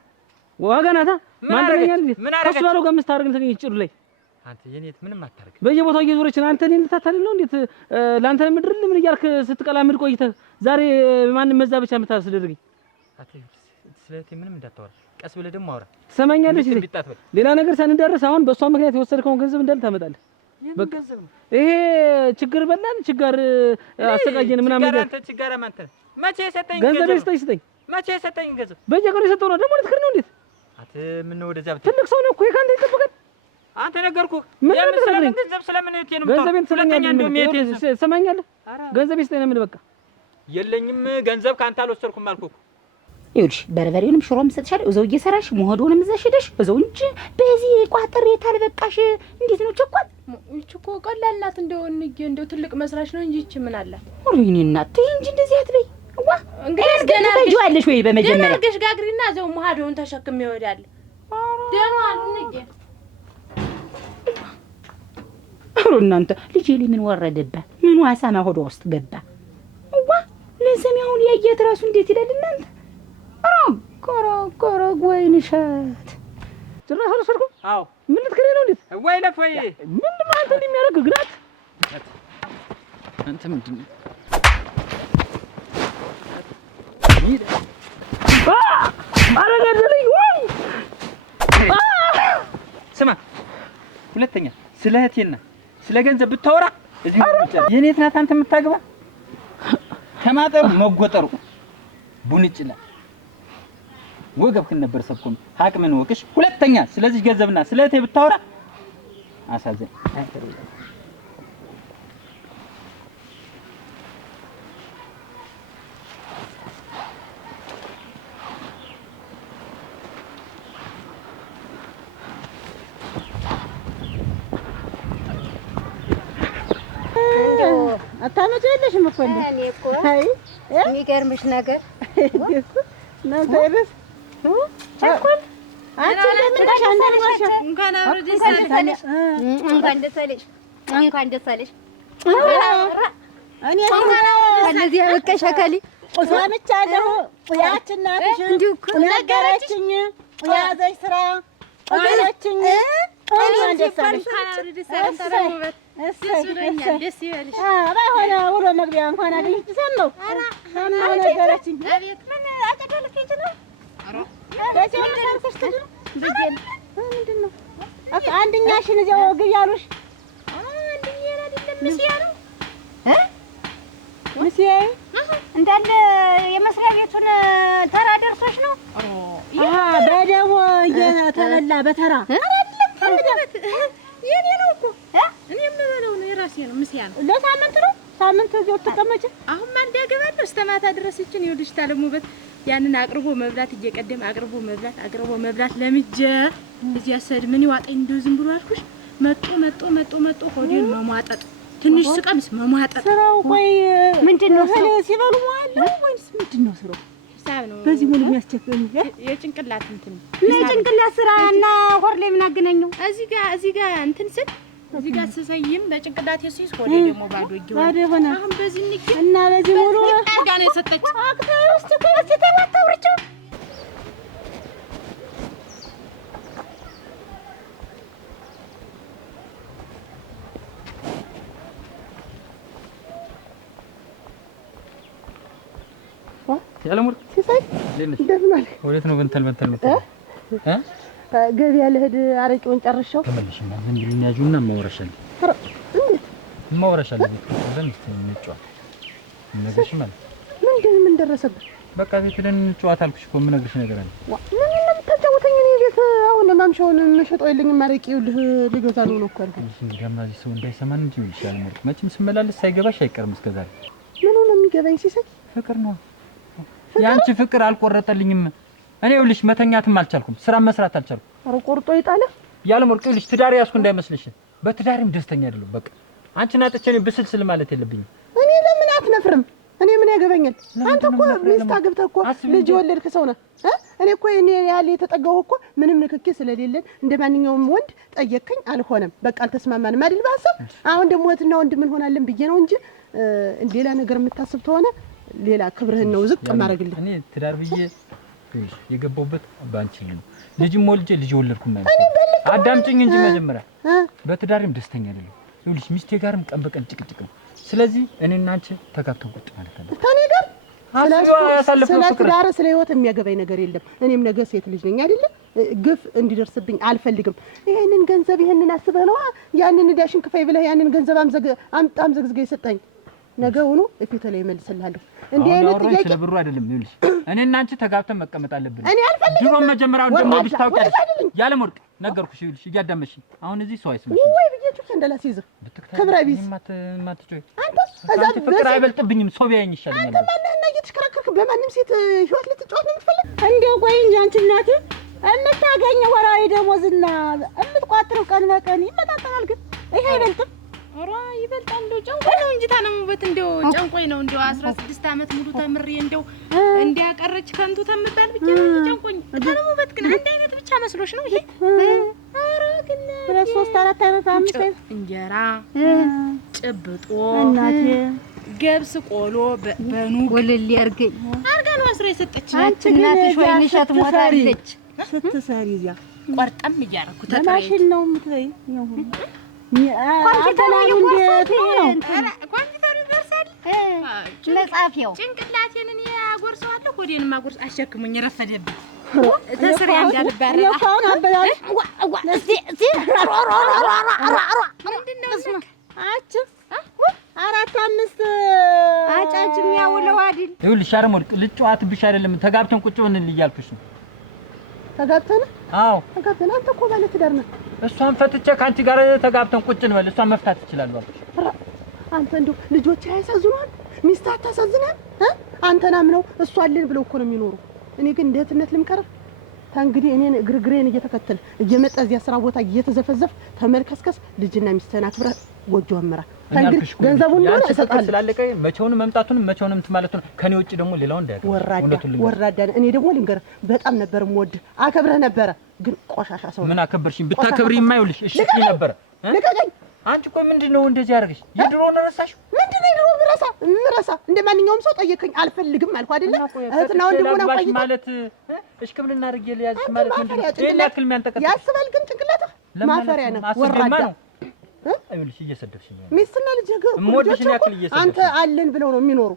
ዋጋ ናታ ማን ተገኛል ከሱ ባለው ጋር መስታረግ ተገኘች ጭሩ ላይ አንተ የኔት ምንም አታርግ በየቦታው እየዞረች አንተ እኔን ልታታልል ነው እንዴት ላንተ ምድርል ምን እያልክ ስትቀላምድ ቆይተህ ዛሬ ማን መዛበቻ የምታስደርገኝ አተ ስለቴ ምንም እንዳታወራ ቀስ ብለህ ደግሞ አውራ ትሰማኛለሽ ሌላ ነገር ሳንደርስ አሁን በእሷ ምክንያት የወሰድከውን ገንዘብ እንዳል ታመጣለህ ገንዘብ ነው ይሄ ችግር በላን ችግር አሰቃየን ምናምን አንተ ችግር አንተ መቼ ሰጠኝ ገንዘብ ስጠኝ መቼ ሰጠኝ ገንዘብ በየቀኑ የሰጠው ነው ደግሞ ልትክር ነው እንዴት አተ ምን ነው ወደዛ ትልቅ ሰው ነው እኮ ይካንተ ይጠብቀን አንተ ነገርኩህ ምን ስለምን ገንዘብ ስለምን እቴ ነው ገንዘቤን ትሰማኛለህ ገንዘብ ይስጠኝ ነው ምን በቃ የለኝም ገንዘብ ካንተ አልወሰድኩም አልኩህ ይኸውልሽ በርበሬንም ሽሮም ሰጥሻለሁ እዛው እየሰራሽ መሆዶንም እዛሽ ሄደሽ እዛው እንጂ በዚህ ቋጥሬ ታልበቃሽ እንዴት ነው ቸኳል እቺ እኮ ቀላል ናት እንደው ትልቅ መስራች ነው እንጂ እቺ ምን አለ ወይኔ እናት ተይ እንጂ እንደዚህ አትበይ እንግዲህ ገና ትፈጂዋለሽ ወይ በመጀመሪያ ገና ገሽ ጋግሪና እዛው መሆዶን ተሸክም ይወዳል ደህና እንዴ እናንተ ልጄ ላይ ምን ወረደበት ምን ዋሳማ ሆዶ ውስጥ ገባ ለሰሚያውን ያየት ራሱ እንዴት ይላል እናንተ ኮሮ ወይንሸት ጭራሽ አልወሰድኩም አዎ ምን ልትከሪ ነው እንዴት ወይ ለፈይ ምንድነው አንተ እንደሚያደርግ ግራት አንተ ምንድነው አረጋደለኝ ወይ ሁለተኛ ስለ እህቴና ስለ ገንዘብ ብታወራ እዚህ ነው የኔ እናት አንተ የምታገባ ከማጠሩ መጎጠሩ ቡንጭላ ወገብክን ነበር ሰብኩም ሀቅምን ወቅሽ ሁለተኛ ስለዚህ ገንዘብና ስለ እህቴ ብታወራ አሳዘን አታመጪልሽም እኮ እኔ እኮ የሚገርምሽ ነገር ነገርስ ቸኩል አንቺ ለምንሽ አንደርባሽ እንኳን አብሮ ደስ አለሽ እንኳን ደስ አለሽ እንኳን ደስ አለሽ እኔ እንደዚህ ያበቃሽ አካሊ ሰምቻለሁ ያችን ናትሽ እንዲሁ እኮ ነገረችኝ ያዘሽ ስራ ነገረችኝ እንኳን ደስ አለሽ ደስ ይበልሽ። ባይሆን ውሎ መግቢያ እንኳን አገኘች ሰማሁ ሰማሁ ነገረችኝ አቤት ምን አጨደልከኝ ነው ምንድን ነው አንድኛሽን እዚያው ግቢ አሉሽ አንድኛዬን አይደለም ምስያ ነው ምስያ እንዳለ የመስሪያ ቤቱን ተራ ደርሶሽ ነው በደሞ እየተበላ በተራ የኔ ነው እኮ እኔ የምበለው ነው የራሴ ነው ምስያ ነው ለሳምንት ነው ሳምንት እዚያው ተቀመጭ አሁን ማን ያገባለሁ እስከ ማታ ድረስ እችን ይኸውልሽ ታለሙበት ያንን አቅርቦ መብላት እየቀደም አቅርቦ መብላት ለምጄ እዚያ ሰድ ምን ይዋጠኝ እንደው ዝም ብሎ አልኩሽ መጦ ሆዴን መሟጠጥ ትንሽ ስቀምስ መሟጠጥ ስራው ቆይ ምንድነው ሲበሉ ማለት ወይስ ምንድነው ስራው ሂሳብ ነው በዚህ ምን የሚያስቸግረኝ የጭንቅላት እንትን የጭንቅላት ስራና ሆር ላይ ምን አገናኘው እዚህ ጋር እንትን ስል እዚህ ጋር ስሰይም በጭንቅላቴ ሲስ ሆዴ ደግሞ ባዶ ሆነ አሁን በዚህ ንክ እና በዚህ ሙሉ አርጋ ነው የሰጠች አክተር ውስጥ እኮ ተማታውርጭ ያለሙር ሲሳይ እንደምን አለ ወዴት ነው በንተል ገበያ ልሄድ አረቄውን ጨርሻው ተመልሽና ምን ይኛጁና ማውረሻል ማውረሻል ለምስት እንጫወት ነገርሽ ማለት ምን ደረሰብህ በቃ ቤት ሄደን እንጫወት አልኩሽ እኮ ምን ነገርሽ ነገር አለ ምን የምታጫውተኝ እኔ ቤት አሁን ማምሻውን መሸጠው የለኝም አረቄው ልገዛ ነው እኮ አልኩኝ እንግዲህ አማዚ ሰው እንዳይሰማን እንጂ ይሻል ማለት መቼም ስመላለስ ሳይገባሽ አይቀርም እስከዛሬ ምን ነው የሚገባኝ ሲሳይ ፍቅር ነው ያንቺ ፍቅር አልቆረጠልኝም እኔ ይኸውልሽ መተኛትም አልቻልኩም ስራ መስራት አልቻልኩም ኧረ ቆርጦ ይጣለ ያለሙር ይኸውልሽ ትዳር ያስኩ እንዳይመስልሽ በትዳርም ደስተኛ አይደለም በቃ አንቺን አጥቼ እኔ ብስልስል ማለት የለብኝም እኔ ለምን አትነፍርም እኔ ምን ያገባኛል አንተ እኮ ሚስት አግብተህ እኮ ልጅ ወለድክ ሰው ነህ እኔ እኮ እኔ ያለ የተጠጋው እኮ ምንም ንክኪ ስለሌለን እንደማንኛውም ወንድ ጠየቅከኝ አልሆነም በቃ አልተስማማንም አይደል በሀሳብ አሁን ደግሞ እህትና ወንድ ምን ሆናለን ብዬ ነው እንጂ ሌላ ነገር የምታስብ ተሆነ ሌላ ክብርህን ነው ዝቅ ማረግልህ እኔ ትዳር ብዬ የገባሁበት ባንቺ ነው ልጅም ወልጄ ልጅ ወለድኩ ማለት አዳምጪኝ እንጂ መጀመሪያ በትዳርም ደስተኛ አይደለም ይኸውልሽ ሚስቴ ጋርም ቀን በቀን ጭቅጭቅ ነው ስለዚህ እኔና አንቺ ተጋብተን ቁጭ ማለት አለ ከኔ ጋር ስለ ትዳር ስለ ህይወት የሚያገባኝ ነገር የለም እኔም ነገ ሴት ልጅ ነኝ አይደል ግፍ እንዲደርስብኝ አልፈልግም ይሄንን ገንዘብ ይሄንን አስበህ ነው ያንን ዳሽን ክፈይ ብለህ ያንን ገንዘብ አምጣም ዘግዝገ ይሰጣኝ ነገውኑ እፊት ላይ መልስልሃለሁ እንዴ አይነት ጥያቄ ስለብሩ አይደለም ይኸውልሽ እኔና አንቺ ተጋብተን መቀመጥ አለብን እኔ አልፈልግም ድሮ መጀመሪያው እንደማብሽ ታውቂያለሽ ያለሙር ነገርኩሽ ይኸውልሽ እያዳመሽኝ አሁን እዚህ ሰው አይስማሽ ወይ ብዬሽ እንደላስይዝ ክብረ ቢስ ማትጮይ አንተ እዛ ፍቅር አይበልጥብኝም ሰው ቢያየኝ ይሻላል አንተ ማንህና እየተሽከረከርክ በማንም ሴት ህይወት ልትጫወት ነው የምትፈልግ እንደው ቆይ እንጂ አንቺ እናት የምታገኘው ወራዊ ደሞዝና የምትቋጥረው ቀን በቀን ይመጣጠናል ግን ይሄ አይበልጥም ኧረ ይበልጣል እንደው ጨንቆኝ ነው እንጂ ታለሙበት እንደው ጨንቆኝ ነው እንደው 16 ዓመት ሙሉ ተምሬ እንደው እንዲያቀረች ከንቱ ተምባል ብቻ ነው ጨንቆኝ ታለሙበት ግን አንድ አይነት ብቻ መስሎሽ ነው ይሄ ኧረ ግን 3 4 አይነት 5 እንጀራ ጭብጦ እናቴ ገብስ ቆሎ በኑ ወለል ያርገኝ አርጋ ነው አስራ የሰጠች አንቺ እናትሽ ወይንሸት ሞታለች ስትሰሪ እዚያ ቆርጠም እያደረኩ ማሽን ነው የምትበይ ኮምፒውተሩ እንዴት ኮምፒውተሩ ይደርሳል መጻፊያው ጭንቅላቴን እኔ አጎርሰዋለሁ ሆዴንም አጎርስ አሸክሙኝ ረፈደብኝ ተስሪ አንጋልባረ አሁን አበላል እስቲ ምንድነው አጭ 4-5 አጫጭም ያውለው አይደል? ይኸውልሽ አረሞልቅ ልጫዋትብሽ አይደለም ተጋብተን ቁጭ ብለን እያልኩሽ ነው። ተጋብተን? አዎ ተጋብተን። አንተ እኮ ባለ ትዳር ነህ። እሷን ፈትቼ ከአንቺ ጋር ተጋብተን ቁጭ እንበል። እሷን መፍታት ትችላለህ አልኩሽ። አንተ እንደው ልጆች ያሳዝኑሃል፣ ሚስት አታሳዝናል። አንተን አምነው እሷ አለን ብለው እኮ ነው የሚኖሩ። እኔ ግን እንደ እህትነት ልምከርህ፣ ታንግዲህ እኔን ግርግሬን እየተከተል እየመጣ እዚያ ስራ ቦታ እየተዘፈዘፍ ተመልከስከስ ልጅና ሚስትህን አክብረህ ጎጆ አምራ። ታንግዲህ ገንዘቡን ነው እሰጣለሁ ስላለቀ መቼውንም መምጣቱንም መቼውንም ትማለቱን ከኔ ውጪ ደግሞ ሌላው እንዳያውቅ ወራዳ። እኔ ደግሞ ልንገርህ በጣም ነበር የምወድህ አከብረህ ነበረ። ግን ቆሻሻ ሰው ምን አከበርሽኝ? ብታከብሪኝ ይኸውልሽ እሺ ነበረ። ልቀቀኝ። አንቺ ቆይ ምንድነው እንደዚህ ያደርግሽ? የድሮውን ረሳሽው? ምንድነው የድሮውን ምረሳ? እንደማንኛውም ሰው ጠየቀኝ አልፈልግም አልኩ አይደለ? እህትና ወንድሙ ነው ቆይ ማለት እሽቅብልና አድርጌ ልያዝሽ ማለት ምንድነው? ይሄን ያክል የሚያንጠቀጥ ያስባል። ግን ጭንቅላትህ ማፈሪያ ነው ወራዳ። አይውልሽ እየሰደብሽኝ ነው። ሚስትና ልጅ አንተ አለን ብለው ነው የሚኖሩ።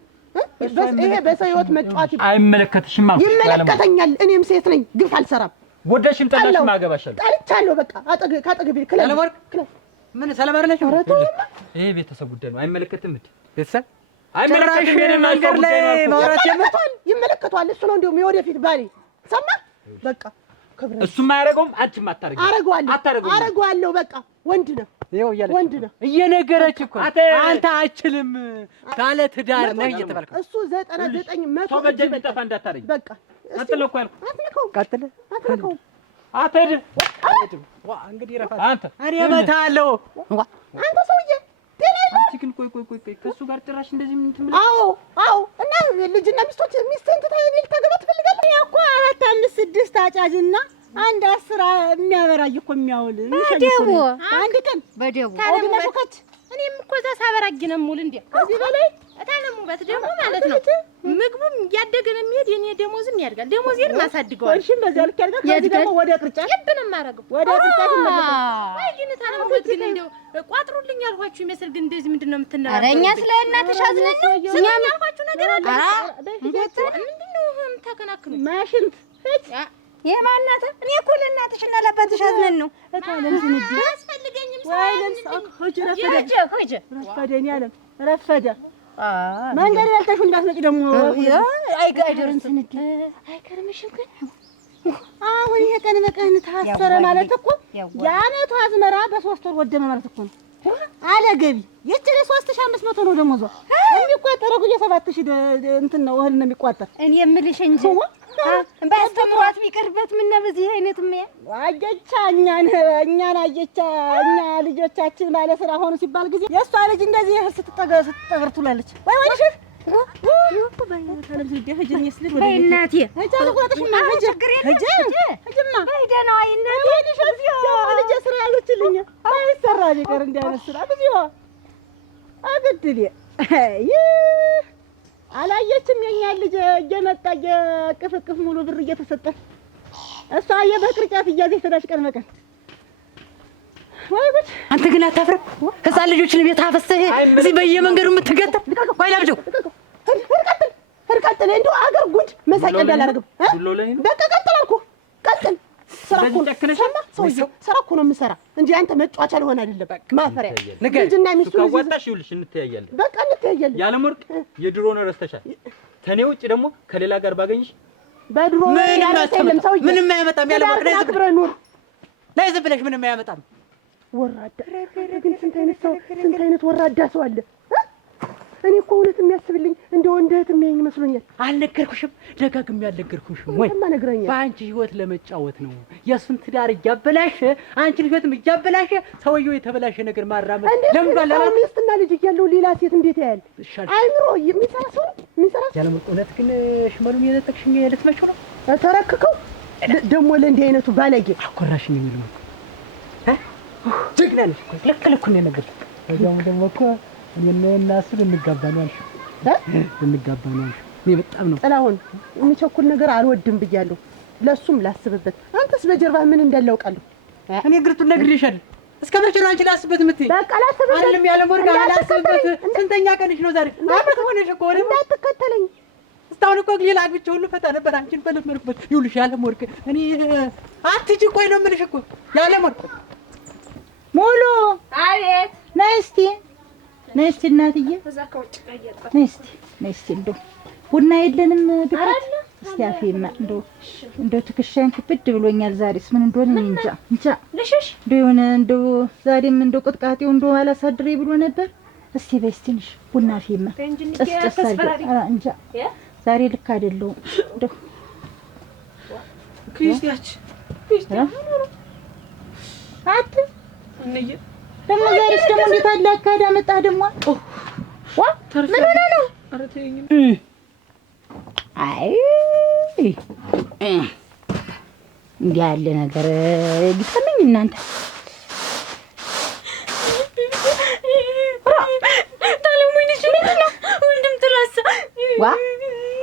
ይሄ በሰው ህይወት መጫወት አይመለከትሽም ማለት ነው። ይመለከተኛል። እኔም ሴት ነኝ፣ ግፍ አልሰራም። ወደሽም ጠላሽም አገባሻለሁ። ጠልቻለሁ። በቃ ካጠገቤ ሰለሞን ምን ሰለሞን ነሽ? ይሄ ቤተሰብ ጉዳይ ነው። አይመለከትም። ቤተሰብ አይመለከትም። የኔ መንገድ ላይ ማውራት ይመለከቷል። እሱ ነው እንደውም የወደፊት ባሌ። ሰማ በቃ ክብረ እሱም አያረገውም፣ አንቺም አታረጊም። አረጋዋለሁ። በቃ ወንድ ነው። ይኸው እያለች ወንድ ነው እየነገረች እኮ አንተ አችልም ባለ ትዳር ነህ እየተባልክ እሱ 99 100 ሰው በጀት ቢጠፋ እንዳታረጊ። በቃ አትለኩ ያልኩ ቀጥል አትሄድም። እንግዲህ ረፋ አንተ እኔ እመታለሁ። አንተ ሰውዬ አንቺ ግን ቆይ ከእሱ ጋር ጭራሽ እንደዚህ ምን ትምል? አዎ እና ልጅና ሚስትህን ትተህ እኔ ልታገባ ትፈልጋለህ? እኔ እኮ 4-5-6 አጫጅና አንድ 10 የሚያበራይ እኮ የሚያውል በደቦ አንድ ቀን በደቦ ታለሙበት። እኔም እኮ እዛ ሳበራጅ ነው የምውል። እንዴ ከዚህ በላይ ታለሙበት ደግሞ ማለት ነው። ምግቡም እያደገ ነው የሚሄድ፣ የኔ ደሞዝም ያድጋል። ደሞዜን ማሳድገዋል። እሺ በዚያ ልክ ያድጋል። ከዚህ ደግሞ ወደ ቅርጫት ይብንም ማረገው ወደ ቅርጫት ይመለሳል። አይ ግን ታለሙበት ግን እንደው ቋጥሩልኝ ያልኳችሁ ይመስል ግን እንደዚህ ምንድነው የምትናገረው? ኧረ እኛ ስለ እናትሽ አዝነን ነው። እኛም ያልኳችሁ ነገር አለ። ምንድነው ተከናክኑ ማሽንት የማናተ እኔ እኮ ለእናትሽና ለአባትሽ አዝነን ነው። እታለም ዝንዲ አስፈልገኝም ረፈደኝ አለም ረፈደ መንገድ ያልተሹ እንዳትመጪ ደግሞ አይጋደርን ዝንዲ አይከርምሽም። ግን አሁን ይሄ ቀን በቀን ታሰረ ማለት እኮ የዓመቱ አዝመራ በ3 ወር ወደመ ማለት እኮ ነው። አለ ገቢ የችለ 3500 ነው ደሞዟ። የሚቆጠረው ግን 7000 እንትን ነው እህል ነው የሚቆጠር። እኔ የምልሽ እንጂ ባስተምሯት ቢቀርበት ምን ነው በዚህ አይነት አየቻ እኛን አየቻ እኛ ልጆቻችን ባለ ስራ ሆኑ ሲባል ጊዜ የእሷ ልጅ እንደዚህ እህል ስትጠገር ትውላለች። ወይ ወይሽ እናቴ ስራ ያሉችልኝ አይሰራ ቢቀር እንዲያነስ ስራ ብዙ አግድል አላየችም። የኛን ልጅ እየመጣ የቅፍቅፍ ሙሉ ብር እየተሰጠ እሷ በቅርጫት እያዘች ተዳሽ ቀን በቀን ወይ ጉድ! አንተ ግን አታፍርም? ህፃን ልጆችን ቤት አፈሰህ እዚህ በየመንገዱ የምትገጠም ቆይ ላብጆ ቀጥል። እንደው አገር ጉድ መሳቂያ እንዳላረግም በቃ ቀጥል አልኩህ። ቀጥል። ስራ እኮ ነው የምሰራ እንጂ አንተ መጫወቻ ልሆን አይደለም። ማፈሪያ ልጅና ሚስቱ ካዋጣሽ ይኸውልሽ እንተያያለን። በቃ እንተያያለን። ያለም ወርቅ የድሮ ነው ረስተሻል። ከኔ ውጭ ደግሞ ከሌላ ጋር ባገኝሽ በድሮ ያለም ሰውዬ ምንም አያመጣም። ያለም ወርቅ ላይ ዝም ብለሽ ምንም አያመጣም። ወራዳ ግን ስንት አይነት ወራዳ ሰው አለ። እኔ እኮ እውነት የሚያስብልኝ እንደው እንደ እህት የሚያየኝ መስሎኛል። አልነገርኩሽም? ደጋግሜ አልነገርኩሽም ወይ? ነግረኛል። በአንቺ ህይወት ለመጫወት ነው። የእሱን ትዳር እያበላሸ አንቺን ህይወትም እያበላሸ ሰውየው የተበላሸ ነገር ማራመድ ለምን ባላላ ሚስትና ልጅ እያለው ሌላ ሴት እንዴት ያያል? አይምሮ የሚሰራ ሰው የሚሰራ ያለም እውነት ግን ሽመሉን የነጠቅሽኝ ልትመጪው ነው? ተረክከው ደግሞ ለእንዲህ አይነቱ ባለጌ አኮራሽኝ የሚል ነው። ጀግና ነሽ እኮ ለከለኩ ነው ነገር ደግሞ እኮ እኔና እሱ ልንጋባ ነው አልሽው። ልንጋባ ነው አልሽው። እኔ በጣም ነው ጥላሁን የሚቸኩል ነገር አልወድም ብያለሁ። ለሱም ላስብበት። አንተስ በጀርባ ምን እንዳላውቃለሁ? እኔ ግርቱን ነግሬሻለሁ። እስከ መቼ ነው አንቺ ላስብበት የምትይ? በቃ ላስብበት አይደለም ያለ ሞርጋ ላስብበት። ስንተኛ ቀንሽ ነው ዛሬ? አመት ሆነሽ እኮ ወደ እንዳትከተለኝ አሁን እኮ ሌላ አግብቼ ሁሉ ፈታ ነበር አንቺን በለመድኩበት። ይኸውልሽ ያለም ወርቅ እኔ አትሂጂ ቆይ ነው የምልሽ እኮ ያለም ወርቅ ሙሉ አቤት ነይ እስኪ ነይ እስኪ እናትዬ እዛ ከውጭ ቀየጠ ነይ እስኪ እንደው ቡና የለንም ድረስ እስኪ አፌማ እንደው ትከሻዬን ክብድ ብሎኛል። ዛሬስ ምን እንደሆነ እንጃ ልሽሽ እንደው ዛሬም እንደው ቅጥቃጤው እንደው አላሳድሬ ብሎ ነበር። እስቲ በይ እስቲ ትንሽ ቡና አፌማ ጨስ እንጃ ዛሬ ልክ አይደለሁም። እንደው ክርስቲያች አት እንዬ ደግሞ ዛሬስ ደግሞ እንዴት አለ አካዳ መጣ ደግሞ ምን ሆነ ነው? ኧረ ተይኝ። አይ እንዲህ ያለ ነገር ቢሰምኝ እናንተ ታለሙኝሽ ምንድነው? ወንድም ትላሳ ዋ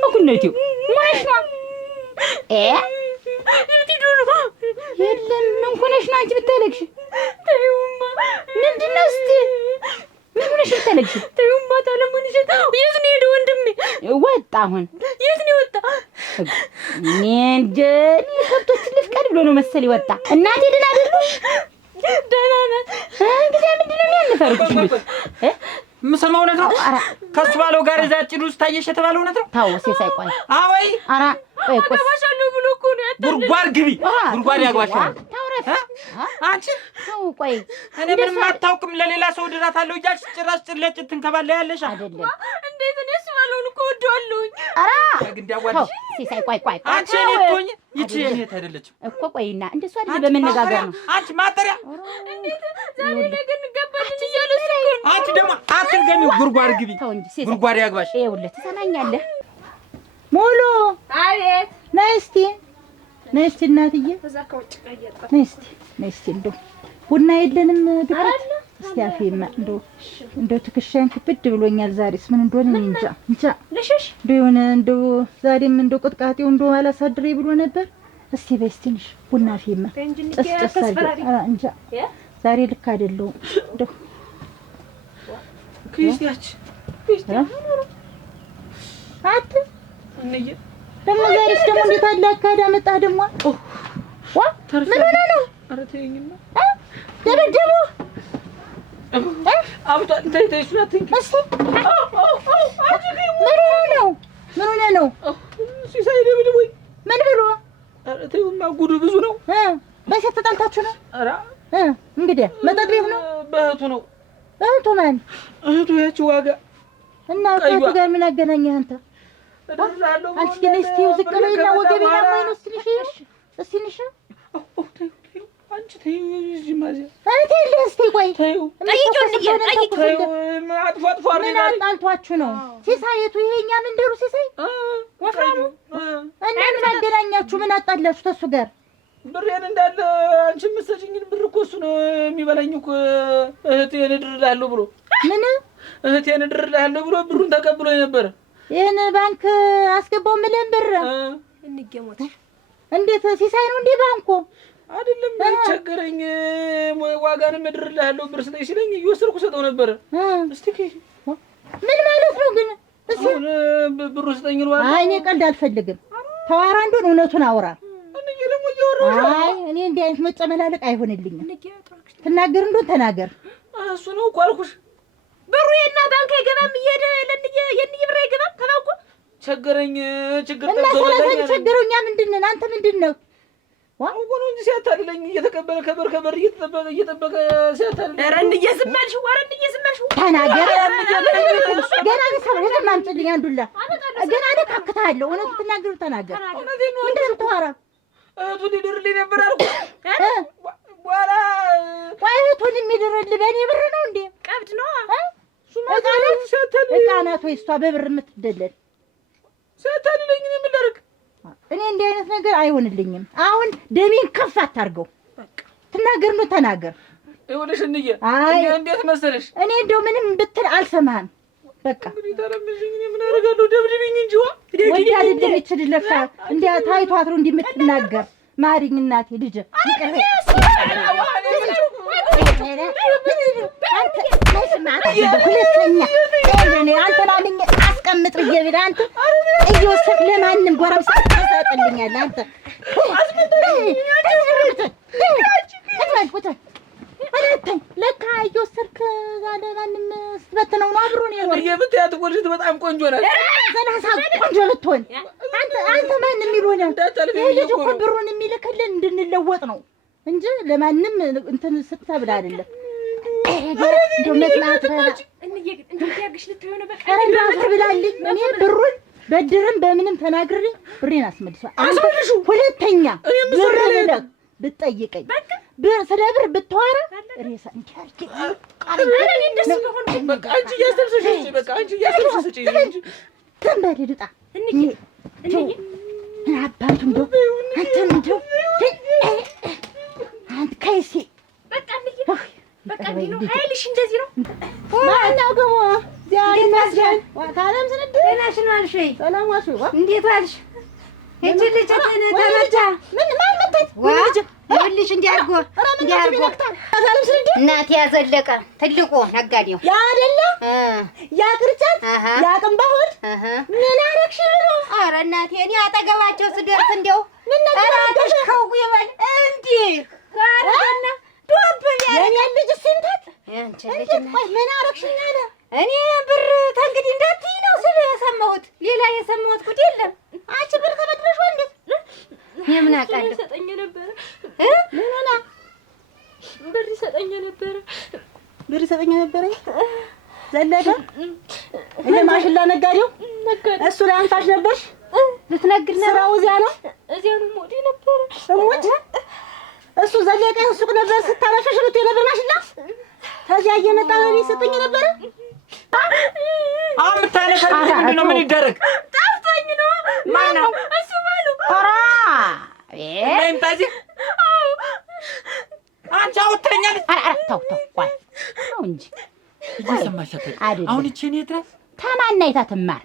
አኩነቲው ማሽ ነው የለም ምን ሆነሽ ነው አንቺ ብታለቅሽ? ተይውማ ምንድነው እስቲ ምን ሆነሽ ብታለቅሽ? ተይውማ ታለሙኝሽ የት ነው ሄደ ወንድሜ? ወጣ አሁን የት ነው ወጣ? እኔ እንደ ከብቶች ልፍቀድ ብሎ ነው መሰል ይወጣ። እናቴ ደህና አይደለሽ? ደህና ናት። እንግዲህ ምንድነው የሚያነፈርኩሽ? የምሰማው እውነት ነው? ከሱ ባለው ጋር እዛ ጭድ ውስጥ ታየሽ የተባለው እውነት ነው? ታው ሲሳይ ቆይ አወይ ኧረ ቆይ ቆይ አገባሻለሁ ብሎ እኮ ነው ያጣለኝ። ጉድጓድ ግቢ ጉድጓድ ያግባሻል። ታውረፍ አንቺ ታው ቆይ እኔ ምንም አታውቅም ለሌላ ሰው ድራታለሁ እያልሽ ጭራሽ ጭለጭ ትንከባለ ያለሽ አይደለም። እንዴት እኔስ ባለውን እኮ ወደዋለሁኝ። ኧረ ግንዳጓልሽ ሲሳይ ቆይ አንቺ እኔ ትሆኝ ይቺ እኔ አይደለችም እኮ ቆይና እንደሱ አይደል በመነጋገር ነው። አንቺ ማጠሪያ እንዴት ዛሬ ነገ እንገባለን እያለ እኮ ነው። አንቺ ደግሞ አትንገሚ ጉድጓድ ግቢ ተው እንጂ ሲሳይ ጉድጓድ ያግባሽ። ይኸውልህ ትሰማኛለህ? ሙሉ አቤት ነይ እስኪ እናትዬ እዛ ከውጭ ቀየጠ ነይ እስኪ እንደው ቡና የለንም ድረስ እስኪ አፌማ እንደው ትከሻዬን ክብድ ብሎኛል። ዛሬስ ምን እንደሆነ እንጃ ልሽሽ እንደው ዛሬም እንደው ቅጥቃጤው እንደው አላሳድሬ ብሎ ነበር። እስቲ በይ እስቲ ትንሽ ቡና አፌማ ጨስ እንጃ ዛሬ ልክ አይደለሁም። እንደው ክርስቲያች አት እንዬ ደግሞ ዛሬስ ደግሞ እንዴት አለ አካዳ መጣ ደግሞ ምን ሆነ ነው? ኧረ ተይኝማ ደበደቡ አብቷል። ተይ ሱናትኝ ምን ሆነ ነው? ሲሳይ ደብድቦኝ። ምን ብሎ? ኧረ ተይውማ ጉዱ ብዙ ነው። በሴት ተጣልታችሁ ነው? ኧረ እንግዲህ መጠጥ ቤት ነው? በእህቱ ነው። እህቱ ማን? እህቱ ያቺ ዋጋ እና ከእህቱ ጋር ምን አገናኘህ አንተ? አንቺ ግን እስቲ ዝቅ በይና ወገቤን አሞኝ ነው። እስቲ ንሽ አንቺ ተይው እዚህ ማዚያ አንተ የለህ። እስቲ ቆይ ተይው ጠይቂው። አጥፎ ምን አጣልቷችሁ ነው? ሲሳይቱ ይሄኛ ምንድሩ ሲሳይ ወፍራሙ እና ምን አገናኛችሁ? ምን አጣላችሁ ተሱ ጋር? ብሬን እንዳለ አንቺ የምትሰጪኝን ብር እኮ እሱ ነው የሚበላኝ እኮ። እህቴን እድርልሃለሁ ብሎ ምን እህቴን እድርልሃለሁ ብሎ ብሩን ተቀብሎ ነበረ። ይሄን ባንክ አስገባው ምለን ብር እንገሞት እንዴት ሲሳይ ነው እንዴ ባንኩ? አይደለም ቸገረኝ። ዋጋንም እድርልሃለሁ ብር ስጠኝ ሲለኝ እየወሰድኩ ሰጠው ነበረ። እስቲ ምን ማለት ነው ግን? እሱ ብሩ ስጠኝ ነው። አይ እኔ ቀልድ አልፈልግም። ተዋራ እንደሆነ እውነቱን አውራ። እኔ ደግሞ እያወራሁ አይ እኔ እንዲህ አይነት መጨመላለቅ አይሆንልኝም። ትናገር እንደሆነ ተናገር። እሱ ነው እኮ አልኩሽ። ብሩ የና ባንክ አይገባም። እየሄደ የእንዬ ብር አይገባም ከባንኩ። ቸገረኝ ችግር እና ስለዚህ ቸገረኛ ምንድን ነህ አንተ? ምንድን ነው አውቆ ነው እንጂ ሲያታልለኝ እየተቀበለ ከበር እየጠበቀ ሲያታልለኝ። ኧረ እንዬ ዝም አልሽው። ኧረ እንዬ ዝም አልሽው። ተናገር። ገና ለሰው ለማምጥልኝ አንዱላ ገና ለካክታለሁ። እውነቱን ትናገሩ ተናገር። ምንድን ነው ተዋራ? እህቱን ሊድርልኝ ነበር አልኩ። በኋላ ቆይ እህቱን የሚድርልህ በእኔ ብር ነው እንዴ? ቀብድ ነው ዕቃ ናት ወይ እሷ በብር የምትደለል? ሲያታልለኝ እኔ ምን ላድርግ? እኔ እንዲህ አይነት ነገር አይሆንልኝም። አሁን ደሜን ከፍ አታርገው። ትናገር ነው ተናገር። ይኸውልሽ እንዬ እንዴት መሰለሽ እኔ እንደው ምንም ብትል አልሰማህም። በቃ እንግዲህ ተረምሽኝ። እኔ ምን አደርጋለሁ? ደብድብኝ እንጂ ወዲያ አይደለም ይችልልካ እንዴ ታይቷት ነው እንዲህ የምትናገር። ማሪኝ እናቴ ልጅ ይቀር ሁለተኛ አንተን አልኝ አስቀምጥ ብዬ ብለህ አንተ እየወሰድክ ለማንም ጎረምሳ ትሰጥልኛለህ አንተ ሁለተኛ ለካ እየወሰድክ ለማንም ስትበትነው ነው አብሮን የኖረው የምትያት ቆንጆ በጣም ቆንጆ ናት ዘናሳ ቆንጆ ብትሆን አንተ ማንም ይሉኛል ልጅ እኮ ብሩን የሚልክልን እንድንለወጥ ነው እንጂ ለማንም እንትን ስትብላ አይደለም እንደው መስማት ብላልኝ እኔ ብሩን በድርም በምንም ተናግሬ ብሬን አስመልሷል። ሁለተኛ ብር ብለህ ብትጠይቀኝ ስለ ብር ብታወራ ሬሳ እንኪ በቃ አንቺ እያሰብስሽ በቃ አንቺ እያሰብስሽ እንጂ ተንበል ድጣ አባቱ እንደው አንተም እንደው አንተ ከይሲ በቃ እንዲህ ነው ኃይልሽ እንደዚህ ነው ማነው ገሞ ዛሬ መስገን ወታለም ስንት ደህናሽ ነው አልሽ ወይ ሰላም ዋልሽ እንዴት ዋልሽ እቺ ልጅ ተመታ ምን መጣት ልጅ እንዲያርጎ ሰላም ስንት እናት ያዘለቀ ትልቁ ነጋዴው ያ አይደለ ያ ቅርጫት ያ ቅንባሆድ ምን አረግሽ ብሎ ኧረ እናቴ እኔ አጠገባቸው ስደርስ እንደው ምን ነገርሽ ከው ይበል እንዴ አረና ዶብ የኔ ልጅ ስንታት አንቺ ልጅ ምን አረግሽኝ አለ እኔ ብር ተንግዲህ እንዳትዪ ነው ስለ የሰማሁት ሌላ የሰማሁት ጉድ የለም አንቺ ብር ተበድረሽ እንዴት የምን አውቃለሁ ሰጠኝ ነበር ምን ሆነ ብር ይሰጠኝ ነበር ዘለቀ እኔ ማሽላ ነጋዴው እሱ ላይ አንታሽ ነበርሽ ልትነግር ነው ስራው እዚያ ነው ሞዲ ነበር እሞት እሱ ዘለቀ ሱቅ ነበር ስታረፈሽ ነው ነበር ማሽላ ከዚያ እየመጣ ነው ይሰጠኝ ነበር አምታነሽ ምንድነው ምን ይደረግ ጠፍቶኝ ነው ማነው እሱ ማሉ ኧረ ነይም ታዚ አንቺ አውጥተኛል ተው ቆይ ነው እንጂ እየሰማሻት አሁን እቺ እኔ ድረስ ታማናይታ ትማር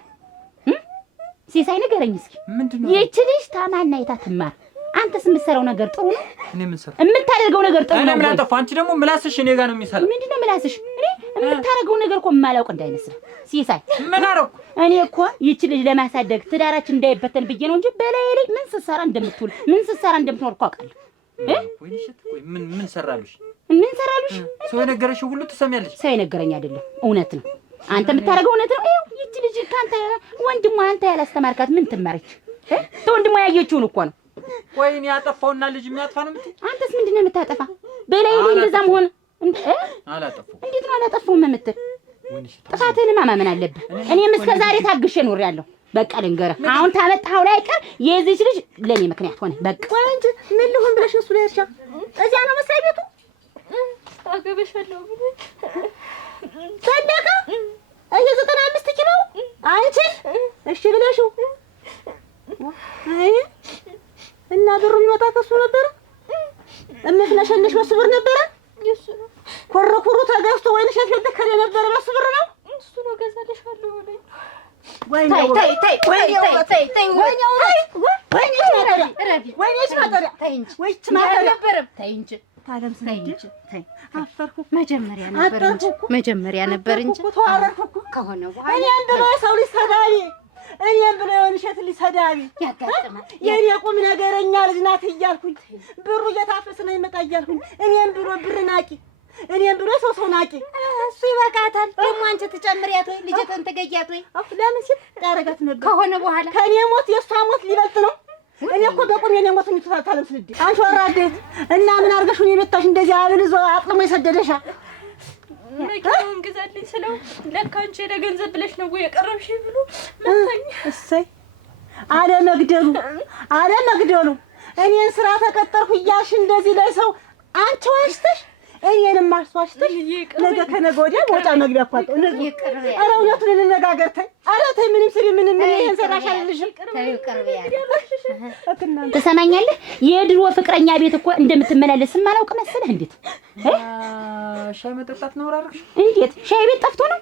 ሲሳይ ንገረኝ እስኪ ምንድነው ይቺ ልጅ ታማናይታ ትማር አንተስ የምትሰራው ነገር ጥሩ ነው እኔ ምን ሰራ የምታደርገው ነገር ጥሩ ነው እኔ ምን አጠፋ አንቺ ደግሞ ምላስሽ እኔ ጋር ነው የሚሰራው ምንድነው ምላስሽ እኔ የምታደርገው ነገር እኮ የማላውቅ እንዳይመስል ሲሳይ ምን አረኩ እኔ እኮ ይቺ ልጅ ለማሳደግ ትዳራችን እንዳይበተን ብዬ ነው እንጂ በላይ ላይ ምን ስትሰራ እንደምትውል ምን ስትሰራ እንደምትኖር እኮ አውቃለሁ ምን ሰራሉሽ ምን ሰራሉሽ ሰው የነገረሽ ሁሉ ትሰሚያለሽ ሰው የነገረኝ አይደለም እውነት ነው አንተ የምታደርገው እውነት ነው ይኸው ይቺ ልጅ ካንተ ወንድሟ አንተ ያላስተማርካት ምን ትማረች ወንድሟ ያየችውን እኮ ነው ወይኔ ያጠፋውና ልጅ የሚያጥፋ ነው የምትይ አንተስ ምንድነው የምታጠፋ በላይ ላይ እንደዛም ሆነ አላጠፋው እንዴት ነው አላጠፋውም የምትል ጥፋትህንማ ማመን አለብህ እኔም እስከ ዛሬ ታግሼ ኖሬያለሁ በቃ ልንገርህ አሁን ታመጣኸው ላይ ቀር የዚህች ልጅ ለኔ ምክንያት ሆነ በቃ እንጂ ምን ልሁን ብለሽ እሱ ላይ እርሻ እዚያ ነው መስሪያ ቤቱ አገበሻለሁ ሰደቀ 95 ኪሎ አንቺ እሺ ብለሽው አይ እና ብሩ ይመጣ ከሱ ነበር እምትነሸንሽ በሱ ብር ነበር እሱ ነው ኮረኩሩ ተገዝቶ ወይን ሸት ለተከለ ነበር በሱ ብር ነው እሱ ነው ገዛልሻለሁ ብለኝ መጀመሪያ ነበር እንጂ ከሆነ በኋላ እኔም ብሎ የሰው ልጅ ሰዳቢ እኔም ብሎ የሆነ ሸት ልጅ ሰዳቢ የኔ ቁም ነገረኛ ልጅ ናት እያልኩኝ ብሩ እየታፈሰ ነው ይመጣ እያልኩኝ እኔም ብሎ ብር ናቂ እኔም ብሎ ሰው ናቂ እሱ ይበቃታል ደግሞ አንቺ ትጨምሪያት ወይ ልጅቷን ትገያት ወይ ለምን ሲል ያረጋት ነበር ከሆነ በኋላ ከኔ ሞት የሷ ሞት ሊበልጥ ነው እኔ እኮ በቁም የኔ ሞት እንተታታለም ስልዲ አንሾራ አደት እና ምን አርገሽ ነው የመጣሽ እንደዚህ አብልዞ አጥሞ የሰደደሻ መኪናውን ግዛልኝ ስለው ለካ አንቺ ለገንዘብ ብለሽ ነው ወይ የቀረብሽ ብሎ መታኝ እሰይ አለ መግደሉ እኔን ስራ ተቀጠርኩ እያልሽ እንደዚህ ላይ ሰው አንቺ ዋሽተሽ እኔንም ማስዋሽተሽ ነገ ከነገ ወዲያ ወጣ መግቢያ አቋጥ እነዚህ ኧረ እውነቱን እንነጋገር ተይ ኧረ ተይ ምንም ስሪ ምንም ይሄን ሰራሽ አልልሽም ትሰማኛለህ የድሮ ፍቅረኛ ቤት እኮ እንደምትመላለስ ማላውቅ መሰለህ እንዴት ሻይ መጠጣት ነው አራርሽ እንዴት ሻይ ቤት ጠፍቶ ነው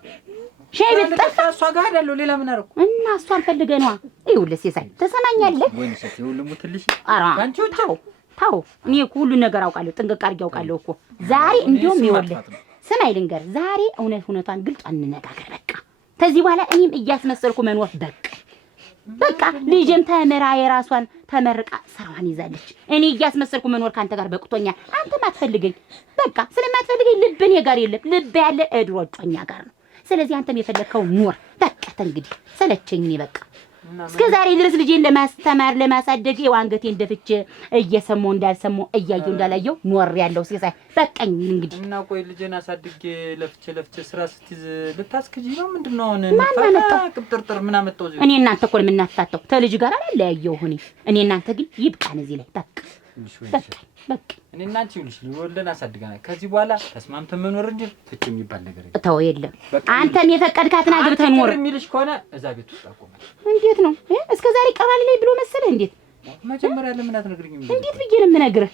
ሻይ ቤት ጠፍቶ እሷ ጋር አይደለም ሌላ ምን አረኩ እና እሷን ፈልገህ ነው ይኸውልህ ሲሳይ ትሰማኛለህ ወይኔ ሰፊ ሁሉ ሙትልሽ ኧረ አንቺ ወጣው ታው እኔ እኮ ሁሉ ነገር አውቃለሁ ጥንቅቅ አድርጌ አውቃለሁ እኮ ዛሬ እንዲያውም ይኸውልህ ስማይ ልንገር፣ ዛሬ እውነቷን ግልጽ እንነጋገር። በቃ ከዚህ በኋላ እኔም እያስመሰልኩ መኖር በቃ ልጅም ተምራ የራሷን ተመርቃ ስራዋን ይዛለች። እኔ እያስመሰልኩ መኖር ካንተ ጋር በቅቶኛል። አንተም አትፈልገኝ። በቃ ስለማትፈልገኝ ልብ እኔ ጋር የለም። ልብ ያለ እድሮ እጮኛ ጋር ነው። ስለዚህ አንተም የፈለከው ኑር። በቃ ተንግዲህ ሰለቸኝ። በቃ እስከ ዛሬ ድረስ ልጄን ለማስተማር ለማሳደግ አንገቴን ደፍቼ እየሰማሁ እንዳልሰማሁ እያየሁ እንዳላየሁ ኖር ያለው ሲሳይ በቃኝ። እንግዲህ እና ቆይ ልጄን አሳድጌ ለፍቼ ስራ ስትይዝ ልታስክጂ ነው? ምንድነው ቅብጥርጥር ምን አመጣው እዚህ? እኔ እናንተ እኮ የምናፋተው ተልጅ ጋር አላለያየሁ እኔ እናንተ ግን ይብቃን እዚህ ላይ በቃ እኔ እና አንቺ ይኸውልሽ ወልደን አሳድገናል። ከዚህ በኋላ ተስማምተን መኖር እንጂ ፍቺ የሚባል ነገር የለም። ተው የለም። አንተም የፈቀድካትን አግብተህ ኖር የሚልሽ ከሆነ እዛ ቤት ውስጥ አቆመ። እንዴት ነው እስከ ዛሬ ቀባሌ ላይ ብሎ መሰለህ? እንዴት መጀመሪያ ለምን አትነግሪኝም? እንዴት ብዬ ነው የምነግርህ?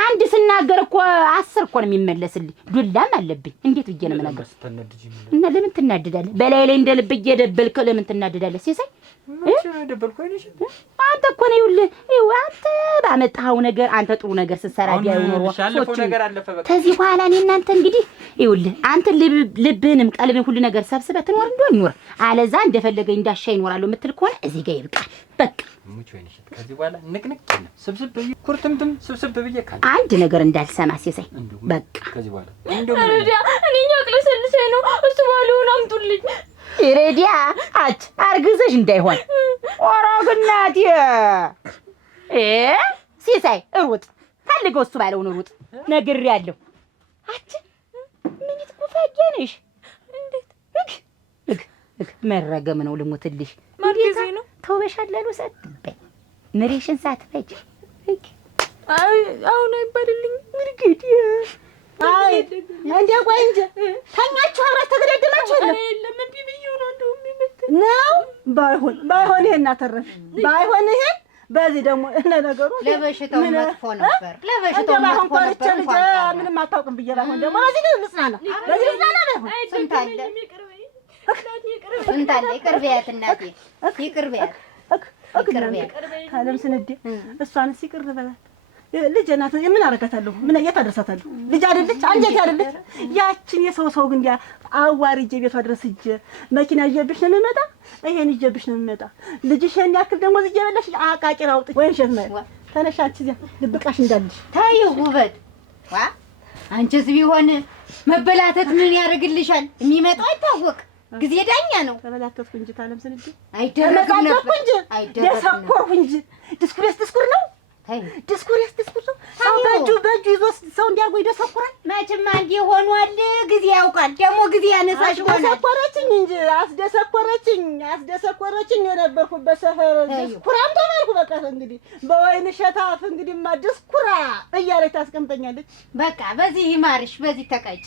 አንድ ስናገር እኮ 10 እኮ ነው የሚመለስልኝ። ዱላም አለብኝ። እንዴት ብዬ ነው የምነግርህ? እና ለምን ትናደዳለህ? በላይ ላይ እንደ ልብ እየደበልክ ለምን ትናደዳለህ? ሲሳይ አንተ እኮ ነው ይኸውልህ፣ አንተ ባመጣኸው ነገር አንተ ጥሩ ነገር ስትሰራ ቢያዩ ኖሮ ከዚህ በኋላ እኔ እናንተ እንግዲህ ይኸውልህ አንተ ልብህንም ቀልብህን ሁሉ ነገር ሰብስበህ ትኖር እንደሆነ ኑር፣ አለዛ እንደፈለገኝ እንዳሻ ይኖራለሁ የምትል ከሆነ እዚህ ጋር ይብቃል። በቃ ከዚህ በኋላ ንቅንቅ ስብስብ ብዬ ኩርትምትም ስብስብ ብዬ አንድ ነገር እንዳልሰማ ሲሳይ በቃ ከዚህ በኋላ እኔ ያቅለሰልሰኝ ነው። እሱ ባለውን አምጡልኝ። ኢሬዲያ አርግዘሽ እንዳይሆን ኦሮግናት ሲሳይ ሩጥ ፈልገው እሱ ባለውን ሩጥ ነግሬያለሁ። ምን ትቆፋጊያነሽ? እንዴት መረገም ነው ልሙትልሽ። ማርገዜ ነው ተውበሻለሉ ሰጥበይ ምሪሽን ሳትፈጭ አሁን አይባልልኝ እንግዲህ እንደ ቆይ እንጂ ተኛችሁ አብራችሁ ተገዳደላችሁ የለም እምቢ ብዬሽ ነው እንደውም ነው። ባይሆን ይሄን አተረፍ ባይሆን ይሄን በዚህ ደግሞ ለነገሩ ለበሽታው መጥፎ ነበር። ለበሽታው መጥፎ ነበር። ምንም አታውቅም ብዬሽ ባይሆን ደግሞ በዚህ ልጽናና ባይሆን ስንት አለ ይቅር በያት እናቴ፣ ይቅር በያት ታለም ስንዴ እሷንስ ይቅር በላት። ልጅ ናት። ምን አደርጋታለሁ? ምን የት አደርሳታለሁ? ልጅ አይደለች? አንጀት አይደለች? ያችን የሰው ግን አዋርጄ ቤቷ ድረስ ሂጅ መኪና ይዤብሽ ነው የምመጣ፣ ይሄን ይዤብሽ ነው የምመጣ። ልጅሽን ያክል ደግሞ እዚህ እየበላሽ አቃቂር አውጥ ወይ ሸት ማለት ተነሻች እዚያ ልብቃሽ እንዳልሽ ታዩ ውበት አንቺስ ቢሆን መበላተት ምን ያደርግልሻል? የሚመጣው አይታወቅ ጊዜ ዳኛ ነው። ተበላተትኩ እንጂ ታለም ስንዴ አይደረግም ነበር ደሰኮርኩ እንጂ ዲስኩር ነው ዲስኩር ነው። ሰው በእጁ ይዞ ሰው እንዲያርጎ ይደሰኩራል። መቼም አንዴ ሆኗል። ጊዜ ያውቃል። ደግሞ ጊዜ ያነሳሽ ሆኗል። አስደሰኮረችኝ እንጂ አስደሰኮረችኝ የነበርኩበት ሰፈር ዲስኩራም ተባልኩ። በቃ እንግዲህ በወይን ሸታፍ እንግዲህማ ዲስኩራ እያለች ታስቀምጠኛለች። በቃ በዚህ ይማርሽ፣ በዚህ ተቀጭ።